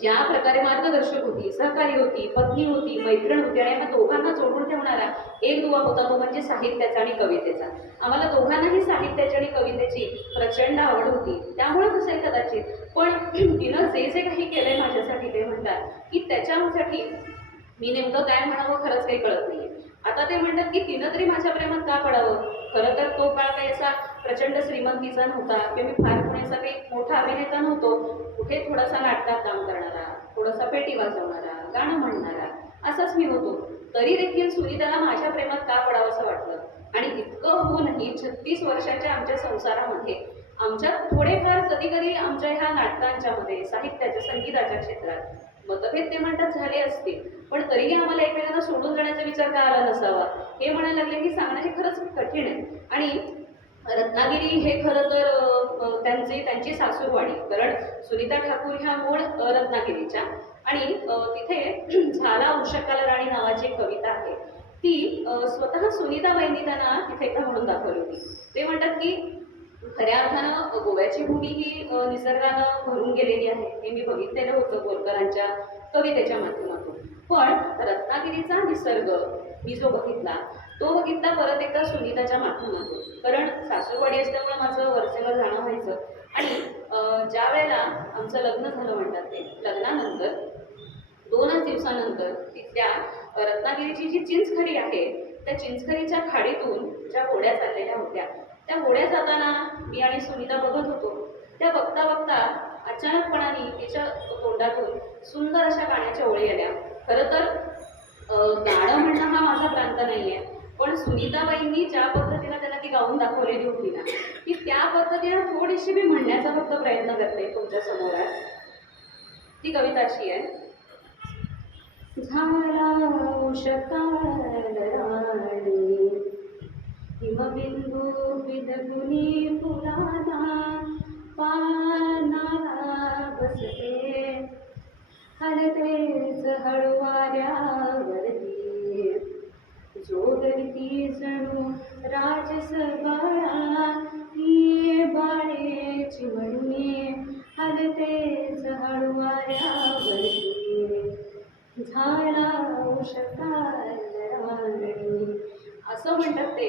ज्या प्रकारे मार्गदर्शक होती, सहकारी होती, पत्नी होती, मैत्रीण होती आणि या दोघांना जोडून ठेवणारा एक दुवा होता तो म्हणजे साहित्याचा आणि कवितेचा. आम्हाला दोघांनाही साहित्याची आणि कवितेची प्रचंड आवड होती. त्यामुळे असेल कदाचित, पण तिनं जे जे काही केलंय माझ्यासाठी ते म्हणतात की त्याच्यासाठी मी नेमकं काय म्हणावं खरंच काही कळत नाहीये. आता ते म्हणतात की तिनं तरी माझ्या प्रेमात का पडावं. खरं तर तो काळ काही असा प्रचंड श्रीमंतीचा नव्हता किंवा मी फार पुण्याचा काही मोठा अभिनेता नव्हतो. कुठे थोडासा नाटकात काम करणारा, थोडासा पेटी वाजवणारा, गाणं म्हणणारा असाच मी होतो. तरी देखील सुनीताला माझ्या प्रेमात का पडावं असं वाटलं. आणि इतकं होऊनही 36 वर्षाच्या आमच्या संसारामध्ये आमच्यात थोडेफार कधी कधी आमच्या ह्या नाटकांच्या मध्ये साहित्याच्या संगीताच्या क्षेत्रात मतभेद ते म्हणतात झाले असतील, पण तरीही आम्हाला एकमेकांना सोडून जाण्याचा विचार का आला नसावा हे म्हणायला लागले की सांगणं हे खरंच खूप कठीण आहे. आणि रत्नागिरी हे खरं तर त्यांची सासूरवाडी, कारण सुनीता ठाकूर ह्या मूळ रत्नागिरीच्या. आणि तिथे झाला उषकाला राणी नावाची एक कविता आहे. ती स्वतः सुनीताबाईंनी त्यांना तिथे एकदा म्हणून दाखवली होती. ते म्हणतात की खऱ्या अर्थानं गोव्याची भूमी ही निसर्गानं भरून गेलेली आहे. हे मी बघितलेलं होतं बोरकरांच्या कवितेच्या माध्यमातून. पण रत्नागिरीचा निसर्ग मी जो बघितला तो बघितला परत एकदा सुनीताच्या माध्यमातून, कारण सासूरवाडी असल्यामुळे माझं वरचेवर जाणं व्हायचं. आणि ज्या वेळेला आमचं लग्न झालं म्हणतात ते लग्नानंतर 2च दिवसानंतर तिथल्या रत्नागिरीची जी चिंचखडी आहे त्या चिंचखडीच्या खाडीतून ज्या होड्या चाललेल्या होत्या त्या होड्या जाताना मी आणि सुनीता बघत होतो. त्या बघता बघता अचानकपणाने तिच्या तोंडातून सुंदर अशा गाण्याच्या ओळी आल्या. खरं तर गाणं म्हणणं हा माझा प्रांत नाहीये, पण सुनीताबाईंनी ज्या पद्धतीनं त्यांना ती गाऊन दाखवलेली होती ना की त्या पद्धतीनं थोडीशी मी म्हणण्याचा फक्त प्रयत्न करते तुमच्या समोर आहे. ती कविता अशी आहे. झाला उषकाल राणी हिमबिंदू विदगुनी फुलाना पानाला बसते हलतेच हळुवाऱ्यावरती जोगती जणू राजस बाळा ही बाळे चिमणी हलतेच हळुवाऱ्यावरती झाला उषकाल राणी असं म्हणतात ते.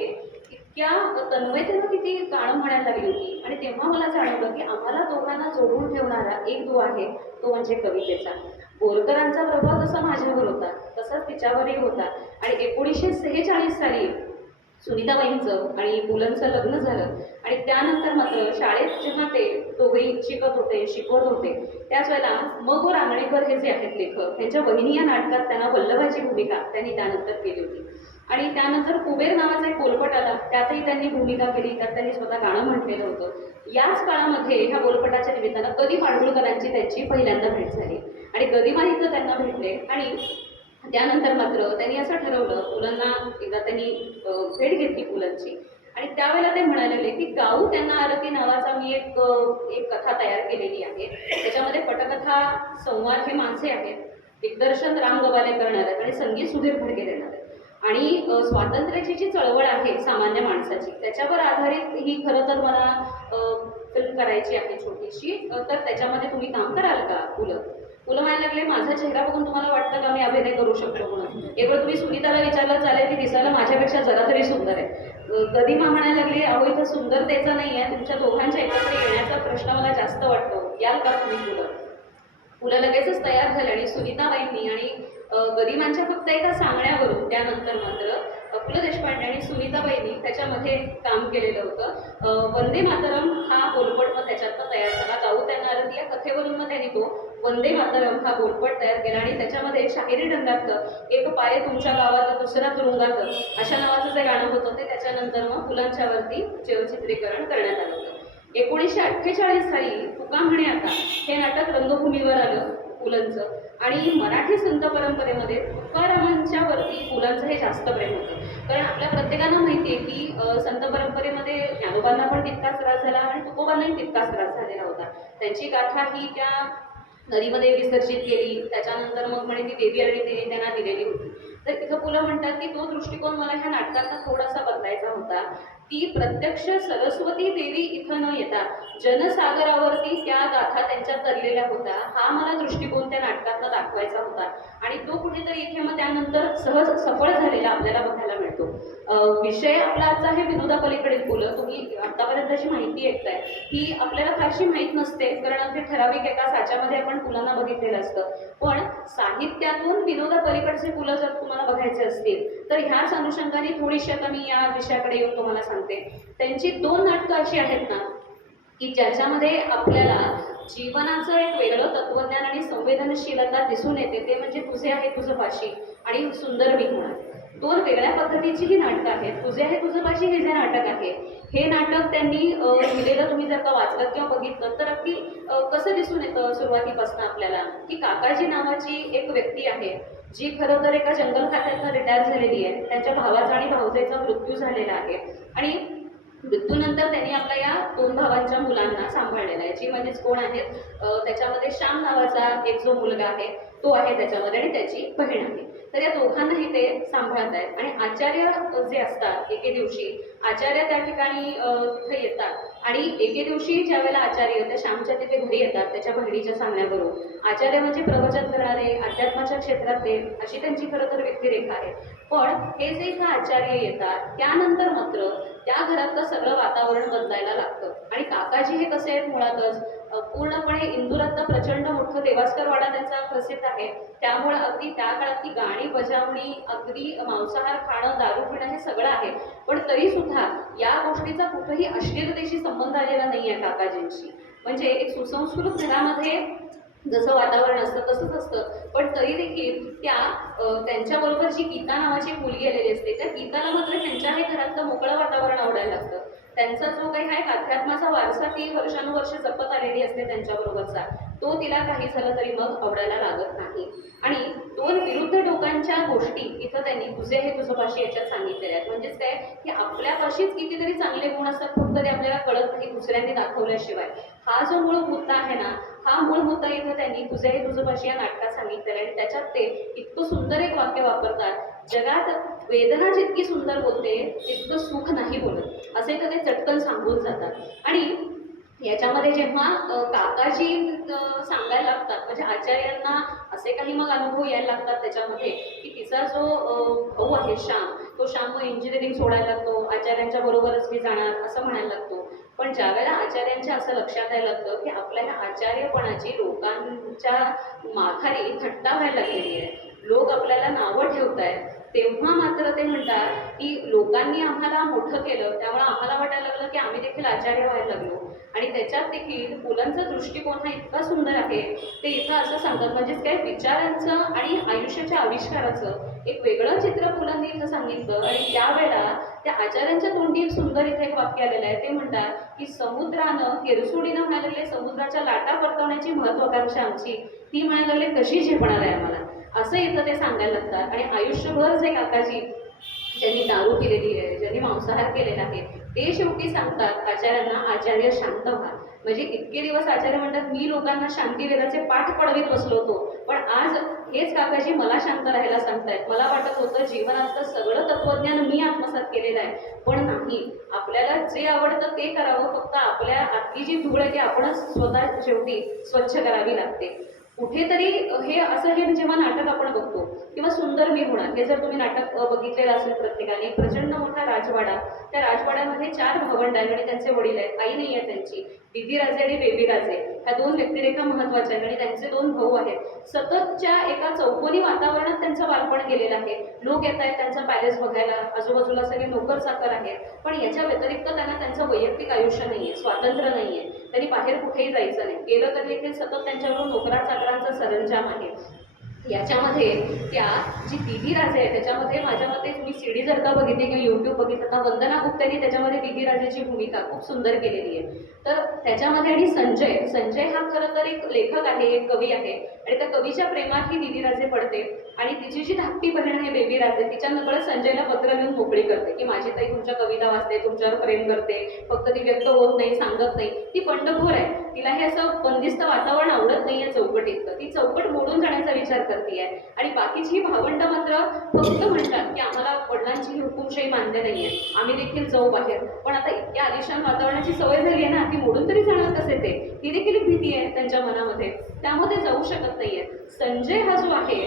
इतक्या तन्मयतेनं ती गाणं म्हणायला लागली होती. आणि तेव्हा मला जाणवलं की आम्हाला दोघांना जोडून ठेवणारा एक दुवा आहे तो म्हणजे कवितेचा. बोरकरांचा प्रभाव जसा माझ्यावर होता तसाच तिच्यावरही होता. आणि 1946 साली सुनीताबाईंचं आणि पुलंचं लग्न झालं. आणि त्यानंतर मात्र शाळेत जेव्हा ते दोघेही शिकवत होते त्याच वेळेला मग रांगणेकर हे जे आहेत लेखक त्यांच्या वहिनी या नाटकात त्यांना वल्लभाची भूमिका त्यांनी त्यानंतर केली होती. आणि त्यानंतर कुबेर नावाचा एक बोलपट आला त्यातही त्यांनी भूमिका केली, त्यात त्यांनी स्वतः गाणं म्हटलेलं होतं. याच काळामध्ये ह्या बोलपटाच्या निमित्तानं कधी माडगुळकरांची त्यांची पहिल्यांदा भेट झाली आणि गदिमा इथं त्यांना भेटले. आणि त्यानंतर मात्र त्यांनी असं ठरवलं, पुलंना एकदा त्यांनी भेट घेतली पुलंची. आणि त्यावेळेला ते म्हणायला लागले की गाऊ त्यांना आरती नावाचा मी एक कथा तयार केलेली आहे. त्याच्यामध्ये पटकथा संवाद हे माणसे आहेत, दिग्दर्शन राम गबाले करणार आहेत आणि संगीत सुधीर फडके देणार आहेत. आणि स्वातंत्र्याची जी चळवळ आहे सामान्य माणसाची त्याच्यावर आधारित ही खरं तर मला फिल्म करायची आहे छोटीशी. तर त्याच्यामध्ये तुम्ही काम कराल का. फुलं म्हणायला लागले माझा चेहरा बघून तुम्हाला वाटतं का मी अभिनय करू शकतो म्हणून. एकवेळ तुम्ही सुनीताला विचारलं चालेल ती दिसायला माझ्यापेक्षा जरा तरी सुंदर आहे. गदिमा म्हणायला लागली अहो इथं सुंदरतेचा नाही आहे, तुमच्या दोघांच्या एकत्र येण्याचा प्रश्न मला जास्त वाटतो, याल का तुम्ही. फुलं लगेचच तयार झाले आणि सुनीताबाईंनी आणि गदिमांच्या फक्त एका सांगण्यावरून त्यानंतर मात्र पु ल देशपांडे आणि सुनीताबाईंनी त्याच्यामध्ये काम केलेलं होतं. वंदे मातरम हा बोलपट मग त्याच्यातनं तयार झाला. गाऊ त्यांना आरती या कथेवरून मग त्यांनी तो वंदे मातरम हा बोलपट तयार केला. आणि त्याच्यामध्ये शाहिरी रंगातलं एक पाय तुमच्या गावात दुसरा तुरुंगात अशा नावाचं जे गाणं होतं ते त्याच्यानंतर मग फुलांच्यावरती चित्रीकरण करण्यात आलं होतं. 1948 साली तुका म्हणे आता हे नाटक रंगभूमीवर आलं पुलंचं. आणि मराठी संत परंपरेमध्ये तुकारामांच्या वरती पुलंचं हे जास्त प्रेम होतं. कारण आपल्या प्रत्येकाला माहिती आहे की संत परंपरेमध्ये ज्ञानोबांना पण तितकाच त्रास झाला आणि तुकोबांनाही तितकाच त्रास झालेला होता. त्यांची गाथा ही त्या नदीमध्ये विसर्जित केली, त्याच्यानंतर मग म्हणे ती देवी आणि तिने त्यांना दिलेली होती. तर तिथं पुलं म्हणतात की तो दृष्टिकोन मला ह्या नाटकातनं थोडासा बदला बदलायचा होता, ती प्रत्यक्ष सरस्वती देवी इथं न येता जनसागरावरती त्या गाथा त्यांच्या तरलेल्या होत्या. हा मला दृष्टिकोन त्या नाटकातनं दाखवायचा होता आणि तो कुठेतरी इथे मग त्यानंतर सहज सफळ झालेला आपल्याला बघायला मिळतो. विषय आपला आजचा आहे विनोदा पलीकडील पुलं. तुम्ही आतापर्यंत जी माहिती ऐकताय ही आपल्याला फारशी माहीत नसते, कारण अगदी ठराविक एका साच्यामध्ये आपण पुलांना बघितलेलं असतं. पण साहित्यातून विनोदा पलीकडचे पुलं जर तुम्हाला बघायचे असतील तर ह्याच अनुषंगाने थोडीशी आता मी या विषयाकडे येऊन तुम्हाला सांगते. त्यांची 2 नाटकं अशी आहेत ना की ज्याच्यामध्ये आपल्याला जीवनाचं एक वेगळं तत्वज्ञान आणि संवेदनशीलता दिसून येते. ते म्हणजे तुझे आहे तुझं पाशी आणि सुंदर मी होणार. 2 वेगळ्या पद्धतीची ही नाटकं आहेत. तुझे आहे तुझं पाशी हे जे नाटक आहे, हे नाटक त्यांनी लिहिलेलं तुम्ही जर का वाचलं किंवा बघितलं तर अगदी कसं दिसून येतं सुरुवातीपासून आपल्याला की काकाजी नावाची एक व्यक्ती आहे जी खरं तर एका जंगल खात्यातनं रिटायर झालेली आहे. त्यांच्या भावाचा आणि भावजेचा मृत्यू झालेला आहे आणि मृत्यूनंतर त्यांनी आपल्या या 2 भावांच्या मुलांना सांभाळलेला आहे. जी म्हणजेच कोण आहेत, त्याच्यामध्ये श्याम नावाचा एक जो मुलगा आहे तो आहे त्याच्यामध्ये आणि त्याची बहीण आहे. तर या दोघांनाही ते सांभाळत आहेत आणि आचार्य जे असतात एके दिवशी आचार्य त्या ठिकाणी तिथे येतात आणि एके दिवशी ज्या वेळेला आचार्य त्या श्यामच्या तिथे घरी येतात त्याच्या बहिणीच्या सांगण्यावरून, आचार्य म्हणजे प्रवचन करणारे अध्यात्माच्या क्षेत्रातले अशी त्यांची खरं तर व्यक्तिरेखा आहे. पण हे जे इथं आचार्य येतात त्यानंतर मात्र त्या घरातलं सगळं वातावरण बदलायला लागतं. आणि काकाजी हे कसे आहेत मुळातच पूर्णपणे इंदुरातलं प्रचंड मोठं देवास्करवाडा त्यांचा प्रसिद्ध आहे. त्यामुळे अगदी त्या काळातली गाणी बजावणी, अगदी मांसाहार खाणं, दारू पिणं हे सगळं आहे. पण तरी सुद्धा या गोष्टीचा कुठेही अश्लीलतेशी संबंध आलेला नाही आहे काकाजींशी. म्हणजे एक सुसंस्कृत घरामध्ये जसं वातावरण असतं तसंच असतं. पण तरी देखील त्यांच्याबरोबर जी गीता नावाची एक मुलगी आलेली असते त्या गीताला मात्र त्यांच्या हे घरातलं मोकळं वातावरण आवडायला लागतं. त्यांचा जो काही आहे अध्यात्माचा वारसा ती वर्षानुवर्ष जपत आलेली असते त्यांच्याबरोबरचा, तो तिला काही झालं तरी मग आवडायला लागत नाही. आणि 2 विरुद्ध टोकांच्या गोष्टी इथं त्यांनी तुझे हे तुझं पाशी याच्यात सांगितलेल्या आहेत. म्हणजेच काय की आपल्यापाशीच कितीतरी चांगले गुण असतात, फक्त ते आपल्याला कळत नाही दुसऱ्यांनी दाखवल्याशिवाय. हा जो मूळ मुद्दा आहे ना, हा मूळ मुद्दा इथं त्यांनी तुझे हे तुझं पाशी या नाटकात सांगितलेला आहे. आणि त्याच्यात ते इतकं सुंदर एक वाक्य वापरतात, जगात वेदना जितकी सुंदर बोलते तितकं सुख नाही बोलत, असे तर ते चटकन सांगून जातात. आणि याच्यामध्ये जेव्हा काकाजी सांगायला लागतात म्हणजे आचार्यांना असे काही मग अनुभव यायला लागतात त्याच्यामध्ये की तिचा जो भाऊ आहे श्याम, तो श्याम मग इंजिनिअरिंग सोडायला लागतो, आचार्यांच्या बरोबरच मी जाणार असं म्हणायला लागतो. पण ज्यावेळेला आचार्यांच्या असं लक्षात यायला लागतं की आपल्या आचार्यपणाची लोकांच्या माघारी थट्टा व्हायला लागलेली आहे, लोक आपल्याला नावं ठेवत आहेत, तेव्हा मात्र ते म्हणतात की लोकांनी आम्हाला मोठं केलं त्यामुळे आम्हाला वाटायला लागलं की आम्ही देखील आचार्य व्हायला लागलो. आणि त्याच्यात देखील पुलंचा दृष्टिकोन हा इतका सुंदर आहे. ते इथं असं सांगतात म्हणजेच काय विचारांचं आणि आयुष्याच्या आविष्काराचं एक वेगळं चित्र पुलांनी इथं सांगितलं. आणि त्यावेळेला त्या आचार्यांच्या तोंडी एक सुंदर इथे एक वाक्य आलेलं आहे. ते म्हणतात की समुद्रानं किरसुडीनं म्हणायला लागले समोद्राच्या लाटा परतवण्याची महत्वाकांक्षा आमची, ती म्हणायला लागले कशी झेपणार आहे आम्हाला, असं इथं ते सांगायला लागतात. आणि आयुष्यभर जे काकाजी ज्यांनी दारू केलेली आहे, ज्यांनी मांसाहार केलेला आहे, ते शेवटी सांगतात आचार्यांना आचार्य शांत व्हा. म्हणजे इतके दिवस आचार्य म्हणतात मी लोकांना शांतिवेदाचे पाठ पडवीत बसलो होतो, पण आज हेच काकाजी मला शांत राहायला सांगतायत. मला वाटत होतं जीवनाचं सगळं तत्वज्ञान मी आत्मसात केलेलं आहे, पण नाही, आपल्याला जे आवडतं ते करावं, फक्त आपल्या आतली जी धूळ आहे ती आपणच स्वतः शेवटी स्वच्छ करावी लागते. कुठेतरी हे असं हे जेव्हा नाटक आपण बघतो किंवा सुंदर मी होणार हे जर तुम्ही नाटक बघितलेलं असेल प्रत्येकाने, प्रचंड मोठा राजवाडा, त्या राजवाड्यामध्ये 4 भावंड आहेत आणि त्यांचे वडील आहेत, आई नाही आहे त्यांची, दिदीराजे आणि बेबीराजे ह्या 2 व्यक्तिरेखा महत्वाच्या आहेत. आणि त्यांचे 2 भाऊ आहेत. सततच्या एका चौकोनी वातावरणात त्यांचं बालपण गेलेलं आहे. लोक येत आहेत त्यांचा पॅलेस बघायला, आजूबाजूला सगळे नोकर चाकर आहेत, पण याच्या व्यतिरिक्त त्यांना त्यांचं वैयक्तिक आयुष्य नाहीये, स्वातंत्र्य नाहीये, त्यांनी बाहेर कुठेही जायचं नाही, गेलं तरी देखील सतत त्यांच्यावर नोकरा चाकरांचा सरंजाम आहे. याच्यामध्ये त्या जी दिदी राजे आहे त्याच्यामध्ये माझ्या मते तुम्ही सीडी जर का बघितली किंवा यूट्यूब बघितलं तर वंदना गुप्तेनी त्याच्यामध्ये दिदी राजेची भूमिका खूप सुंदर केलेली आहे. तर त्याच्यामध्ये आणि संजय हा खरं तर एक लेखक आहे, एक कवी आहे आणि त्या कवीच्या प्रेमात ही दिदी राजे पडते. आणि तिची जी धाकटी बहीण आहे बेबी राजे, तिच्या नकळत संजयला पत्र लिहून मोकळी करते की माझी ताई तुमच्या कविता वाचते, तुमच्यावर प्रेम करते, फक्त ती व्यक्त होत नाही, सांगत नाही. ती बंडखोर आहे, तिला हे असं बंदिस्त वातावरण आवडत नाहीये चौकटीतलं. ती चौकट मोडून जाण्याचा विचार करते. आणि बाकीची भावंड मात्र फक्त म्हणतात की आम्हाला वडिलांची ही हुकुमशाही मान्य नाहीये, आम्ही देखील जाऊ बाहेर. पण आता इतक्या आलिशान वातावरणाची सवय झाली आहे ना, ती मोडून तरी जाणार कसे ते, ही देखील भीती आहे त्यांच्या मनामध्ये, त्यामध्ये जाऊ शकत नाहीये. संजय हा जो आहे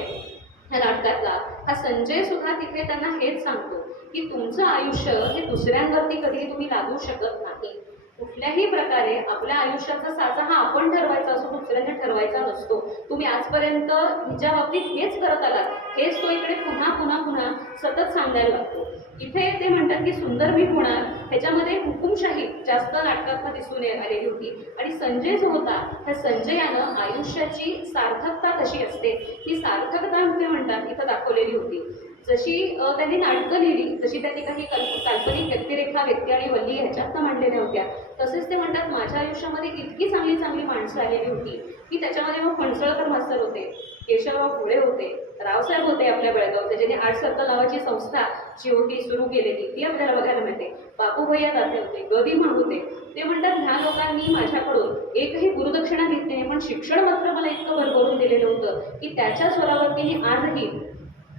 ह्या नाटकातला, हा संजय सुद्धा तिथे त्यांना हेच सांगतो की तुमचं आयुष्य हे दुसऱ्यांवरती कधीही तुम्ही लागू शकत नाही. कुठल्याही प्रकारे आपल्या आयुष्याचा साचा हा आपण ठरवायचा असतो, दुसऱ्याने ठरवायचा नसतो. तुम्ही आजपर्यंत हिच्या बाबतीत हेच करत आलात, हेच तो इकडे पुन्हा पुन्हा पुन्हा सतत सांगायला लागतो. इथे ते म्हणतात की सुंदर मी होणार, ह्याच्यामध्ये हुकुमशाही जास्त नाटकात दिसून आलेली होती. आणि संजय जो होता, त्या संजयानं आयुष्याची सार्थकता कशी असते ही सार्थकता ते म्हणतात इथं दाखवलेली होती. जशी त्यांनी नाटकं लिहिली, जशी त्यांनी काही काल्पनिक व्यक्तिरेखा, व्यक्ती आणि वल्ली ह्याच्यातनं मांडलेल्या होत्या, तसेच ते म्हणतात माझ्या आयुष्यामध्ये इतकी चांगली चांगली माणसं आलेली होती की त्याच्यामध्ये मग फणसळकर मास्तर होते, केशवराव फुले होते, रावसाहेब होते आपल्या बेळगावचे, ज्यांनी आर्ट सर्कल नावाची संस्था जी होती सुरू केलेली, ती आपल्याला बघायला मिळते. बापू भैया दाते होते, गदिमा होते. ते म्हणतात ह्या लोकांनी माझ्याकडून एकही गुरुदक्षिणा घेतली नाही, पण शिक्षण मात्र मला इतकं भरभरून दिलेलं होतं की त्याच्या स्वरावरती मी आजही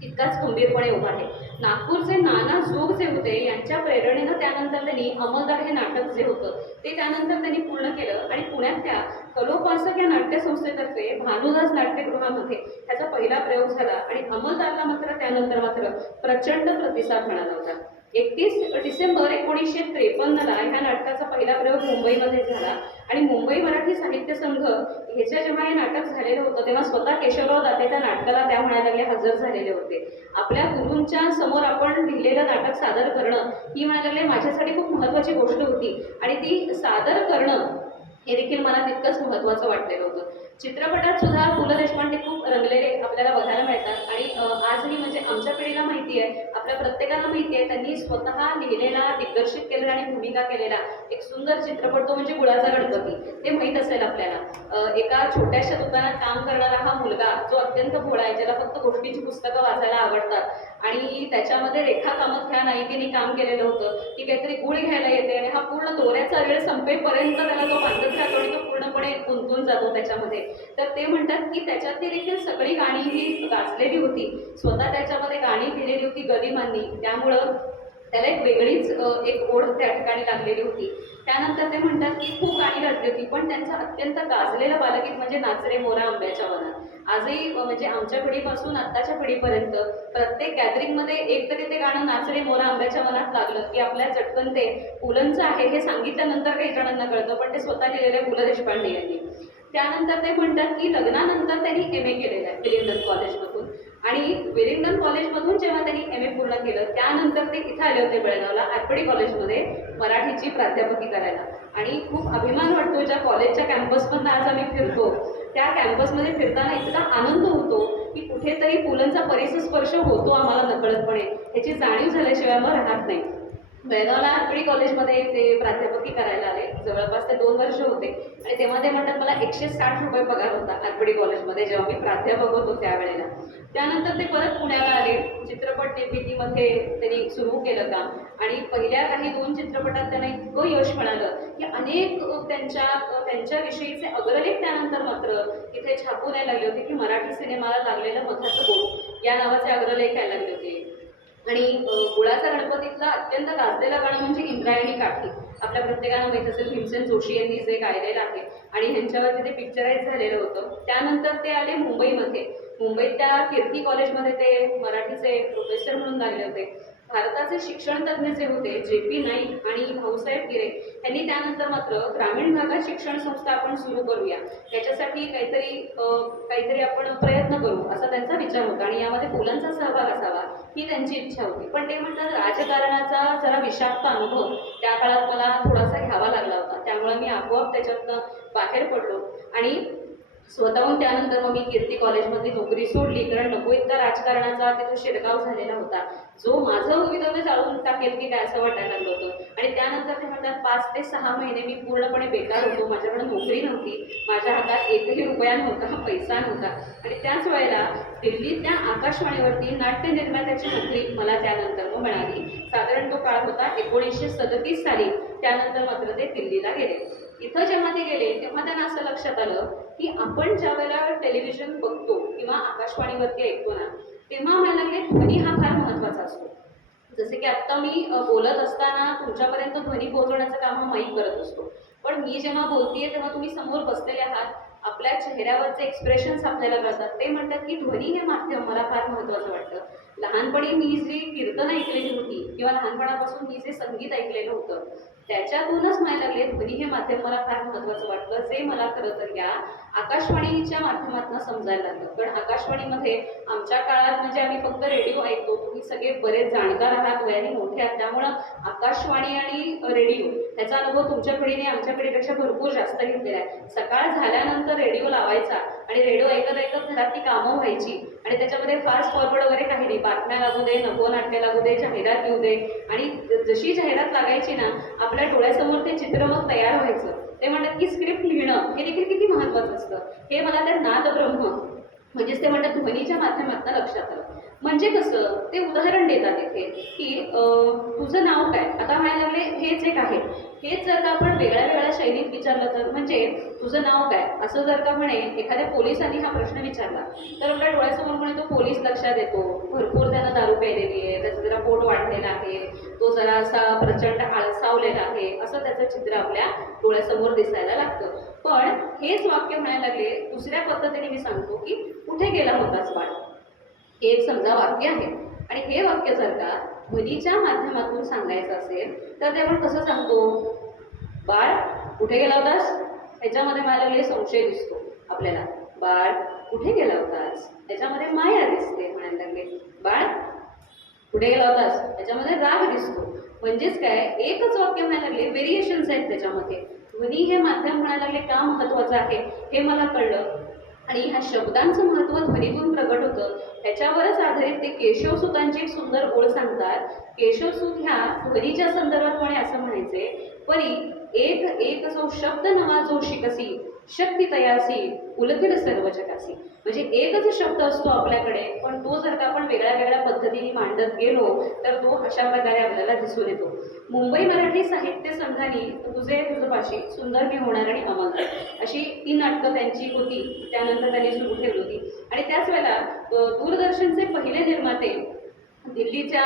तितकाच खंबीरपणे उभा आहे. नागपूरचे नाना जोग जे होते, यांच्या प्रेरणेनं त्यानंतर त्यांनी अंमलदार हे नाटक जे होतं ते त्यानंतर त्यांनी पूर्ण केलं. आणि पुण्यात त्या कलोपासक या नाट्यसंस्थेतर्फे भानुदास नाट्यगृहामध्ये त्याचा पहिला प्रयोग झाला. आणि अंमलदारला मात्र त्यानंतर मात्र प्रचंड प्रतिसाद मिळाला होता. 31 डिसेंबर 1953ला ह्या नाटकाचा पहिला प्रयोग मुंबईमध्ये झाला. आणि मुंबई मराठी साहित्य संघ ह्याच्या जेव्हा हे नाटक झालेलं होतं, तेव्हा स्वतः केशवराव दाते त्या नाटकाला त्या म्हणायला लागले हजर झालेले होते. आपल्या गुरूंच्या समोर आपण लिहिलेलं नाटक सादर करणं ही म्हणायला लागले माझ्यासाठी खूप महत्त्वाची गोष्ट होती. आणि ती सादर करणं हे देखील मला तितकंच महत्त्वाचं वाटलेलं होतं. चित्रपटात सुद्धा पु ल देशपांडे खूप रंगलेले आपल्याला बघायला मिळतात. आणि आजही म्हणजे आमच्या पिढीला माहिती आहे, आपल्या प्रत्येकाला माहिती आहे, त्यांनी स्वतः लिहिलेला, दिग्दर्शित केलेला आणि भूमिका केलेला एक सुंदर चित्रपट तो म्हणजे गुळाचा गणपती. ते माहीत असेल आपल्याला. एका छोट्याशा दुकानात काम करणारा हा मुलगा जो अत्यंत भोळा आहे, ज्याला फक्त गोष्टीची पुस्तकं वाचायला आवडतात, आणि त्याच्यामध्ये रेखा कामत ह्या नायिकेने काम केलेलं होतं की काहीतरी गुळ घ्यायला येते आणि हा पूर्ण दोऱ्याचा वेळ संपेपर्यंत त्याला तो बांधत राहतो आणि तो पूर्णपणे गुंतून जातो त्याच्यामध्ये. तर ते म्हणतात की त्याच्यातली देखील सगळी गाणी ही गाजलेली होती, स्वतः त्याच्यामध्ये गाणी लिहिलेली होती गदिमांनी, त्यामुळं त्याला एक वेगळीच एक ओढ त्या ठिकाणी लागलेली होती. त्यानंतर ते म्हणतात की खूप गाणी गाजली होती, पण त्यांचं अत्यंत गाजलेलं बालगीत म्हणजे नाच रे मोरा आंब्याच्या वनात. आजही म्हणजे आमच्या पिढीपासून आत्ताच्या पिढीपर्यंत प्रत्येक गॅदरिंगमध्ये एक तरी ते गाणं नाच रे मोरा आंब्याच्या वनात लागलं की आपल्या चटकन ते पुलंचं आहे हे सांगितल्यानंतर काही जणांना कळतं, पण ते स्वतः लिहिलेले पु ल देशपांडे यांनी. त्यानंतर ते म्हणतात की लग्नानंतर त्यांनी MA केलेलं आहे विलिंग्डन कॉलेजमधून. आणि विलिंग्डन कॉलेजमधून जेव्हा त्यांनी MA पूर्ण केलं, त्यानंतर ते इथं आले होते बेळगावला आरपडी कॉलेजमध्ये मराठीची प्राध्यापकी करायला. आणि खूप अभिमान वाटतो ज्या कॉलेजच्या कॅम्पसमधून आज आम्ही फिरतो, त्या कॅम्पसमध्ये फिरताना इतका आनंद होतो की कुठेतरी पुलंचा परिसस्पर्श होतो आम्हाला नकळतपणे, ह्याची जाणीव झाल्याशिवाय मग राहत नाही. बेळगावला आरपडी कॉलेजमध्ये ते प्राध्यापकी करायला आले, जवळपास ते 2 वर्ष होते. आणि तेव्हा ते म्हणतात मला 160 रुपये पगार होता आरपडी कॉलेजमध्ये जेव्हा मी प्राध्यापक होतो त्यावेळेला. त्यानंतर ते परत पुण्याला आले, चित्रपट निर्मितीमध्ये त्यांनी सुरू केलं काम. आणि पहिल्या काही 2 चित्रपटात त्यांना इतकं यश मिळालं की अनेक त्यांच्याविषयीचे अग्रलेख त्यानंतर मात्र इथे छापून यायला लागले होते की मराठी सिनेमाला लागलेलं मधाचं बोट या नावाचे अग्रलेख यायला लागले होते. आणि गुळाचा गणपतीतला अत्यंत गाजलेलं गाणं म्हणजे इंद्रायणी काठी, आपल्या प्रत्येकाला माहीत असेल, भीमसेन जोशी यांनी जे गायलेलं आहे आणि ह्यांच्यावरती ते पिक्चराईज झालेलं होतं. त्यानंतर ते आले मुंबईमध्ये. मुंबईत त्या कीर्ती कॉलेजमध्ये ते मराठीचे प्रोफेसर म्हणून लागले होते. भारताचे शिक्षण तज्ज्ञ जे होते JP नाईक आणि भाऊसाहेब गिरे यांनी त्यानंतर मात्र ग्रामीण भागात शिक्षण संस्था आपण सुरू करूया, याच्यासाठी काहीतरी आपण प्रयत्न करू असा त्यांचा विचार होता. आणि यामध्ये मुलांचा सहभाग असावा ही त्यांची इच्छा होती. पण ते म्हणतात राजकारणाचा जरा विषाक्त अनुभव त्या काळात मला थोडासा घ्यावा लागला होता, त्यामुळे मी आपोआप त्याच्यातनं बाहेर पडलो. आणि स्वतःहून त्यानंतर मग मी कीर्ती कॉलेजमधली नोकरी सोडली, कारण नको इतका राजकारणाचा तिथं शिरकाव झालेला होता, जो माझं भवितव्य जाळून टाकेल की काय असं वाटायला लागलं होतं. आणि त्यानंतर ते म्हणतात 5 ते 6 महिने मी पूर्णपणे बेकार होतो, माझ्याकडे नोकरी नव्हती, माझ्या हातात एकही रुपया नव्हता, पैसा नव्हता. आणि त्याच वेळेला दिल्लीतल्या आकाशवाणीवरती नाट्य निर्मात्याची नोकरी मला त्यानंतर मग मिळाली. साधारण तो काळ होता 1937 साली. त्यानंतर मात्र ते दिल्लीला गेले. इथं जेव्हा ते गेले तेव्हा त्यांना असं लक्षात आलं की आपण ज्या वेळेला टेलिव्हिजन बघतो किंवा आकाशवाणीवरती ऐकतो ना, तेव्हा मला लागले ध्वनी हा फार महत्त्वाचा असतो. जसे की आत्ता मी बोलत असताना तुमच्यापर्यंत ध्वनी पोहोचवण्याचं काम हा माईक करत असतो, पण मी जेव्हा बोलतेय तेव्हा तुम्ही समोर बसलेले आहात, आपल्या चेहऱ्यावरचे एक्सप्रेशन्स आपल्याला कळतात. ते म्हणतात की ध्वनी हे माध्यम मला फार महत्त्वाचं वाटतं. लहानपणी मी जी कीर्तन ऐकलेली होती किंवा लहानपणापासून मी जे संगीत ऐकलेलं होतं, त्याच्यातूनच मला लागले ध्वनी हे माध्यम मला फार महत्त्वाचं वाटलं, जे मला खरं तर या आकाशवाणीच्या माध्यमातून समजायला लागलं. पण आकाशवाणीमध्ये आमच्या काळात म्हणजे आम्ही फक्त रेडिओ ऐकतो, तुम्ही सगळे बरेच जाणकार आहात, वयाने मोठे आहात, त्यामुळं आकाशवाणी आणि रेडिओ ह्याचा अनुभव तुमच्या पिढीने आमच्या पिढीपेक्षा भरपूर जास्त घेतलेला आहे. सकाळ झाल्यानंतर रेडिओ लावायचा आणि रेडिओ ऐकत ऐकत घरातली कामं व्हायची, आणि त्याच्यामध्ये फास्ट फॉरवर्ड वगैरे काही नाही, बातम्या लागू दे, नभोनाट्य लागू दे, जाहिरात येऊ दे, आणि जशी जाहिरात लागायची ना आपल्या डोळ्यासमोर ते चित्र मग तयार व्हायचं. ते म्हणतात की स्क्रिप्ट लिहिणं हे देखील किती महत्त्वाचं असतं, हे मला त्या नादब्रह्म म्हणजेच ते म्हणतात ध्वनीच्या माध्यमातून लक्षात आलं. म्हणजे कसं ते उदाहरण देतात इथे की तुझं नाव काय, आता म्हणायला लागले हेच एक आहे, हेच जर का आपण वेगळ्या वेगळ्या शैलीत विचारलं तर, म्हणजे तुझं नाव काय असं जर का म्हणे एखाद्या पोलिसांनी हा प्रश्न विचारला तर आपल्या डोळ्यासमोर म्हणे तो पोलीस लक्षात येतो, भरपूर त्यानं दारू प्यायलेली आहे, त्याचं जरा पोट वाढलेलं आहे, तो जरा असा प्रचंड आळसावलेला आहे, असं त्याचं चित्र आपल्या डोळ्यासमोर दिसायला लागतं. पण हेच वाक्य म्हणायला लागले दुसऱ्या पद्धतीने मी सांगतो की कुठे गेला होतास बाळ, हे एक समजा वाक्य आहे, आणि हे वाक्य जर का ध्वनीच्या माध्यमातून सांगायचं असेल तर ते आपण कसं सांगतो, बाळ कुठे गेला होतास, ह्याच्यामध्ये मला लागले संशय दिसतो आपल्याला, बाळ कुठे गेला होतास त्याच्यामध्ये माया दिसते, म्हणायला लागले बाळ कुठे गेला होतास त्याच्यामध्ये राग दिसतो. म्हणजेच काय, एकच वाक्य म्हणायला लागले, व्हेरिएशन्स आहेत त्याच्यामध्ये. ध्वनी हे माध्यम म्हणायला लागले का महत्त्वाचं आहे हे मला कळलं, आणि ह्या शब्दांचं महत्त्व ध्वनीतून प्रगट होतं. ह्याच्यावरच आधारित ते केशवसुतांची एक सुंदर ओळ सांगतात. केशवसूत ह्या ध्वनीच्या संदर्भात म्हणे असं म्हणायचे, परी एक एक जो शब्द नवा जो शिकसी शक्ती तयासी उलथिर सर्व जगासी. म्हणजे एकच शब्द असतो आपल्याकडे, पण तो जर का आपण वेगळ्या वेगळ्या पद्धतीने मांडत गेलो तर तो अशा प्रकारे आपल्याला दिसून येतो. मुंबई मराठी साहित्य संघाने तुझे तुझपाशी सुंदर मी होणार आणि अमर अशी 3 नाटकं त्यांची होती, त्यानंतर त्यांनी सुरू ठेवली होती. आणि त्याच वेळेला दूरदर्शनचे पहिले निर्माते दिल्लीच्या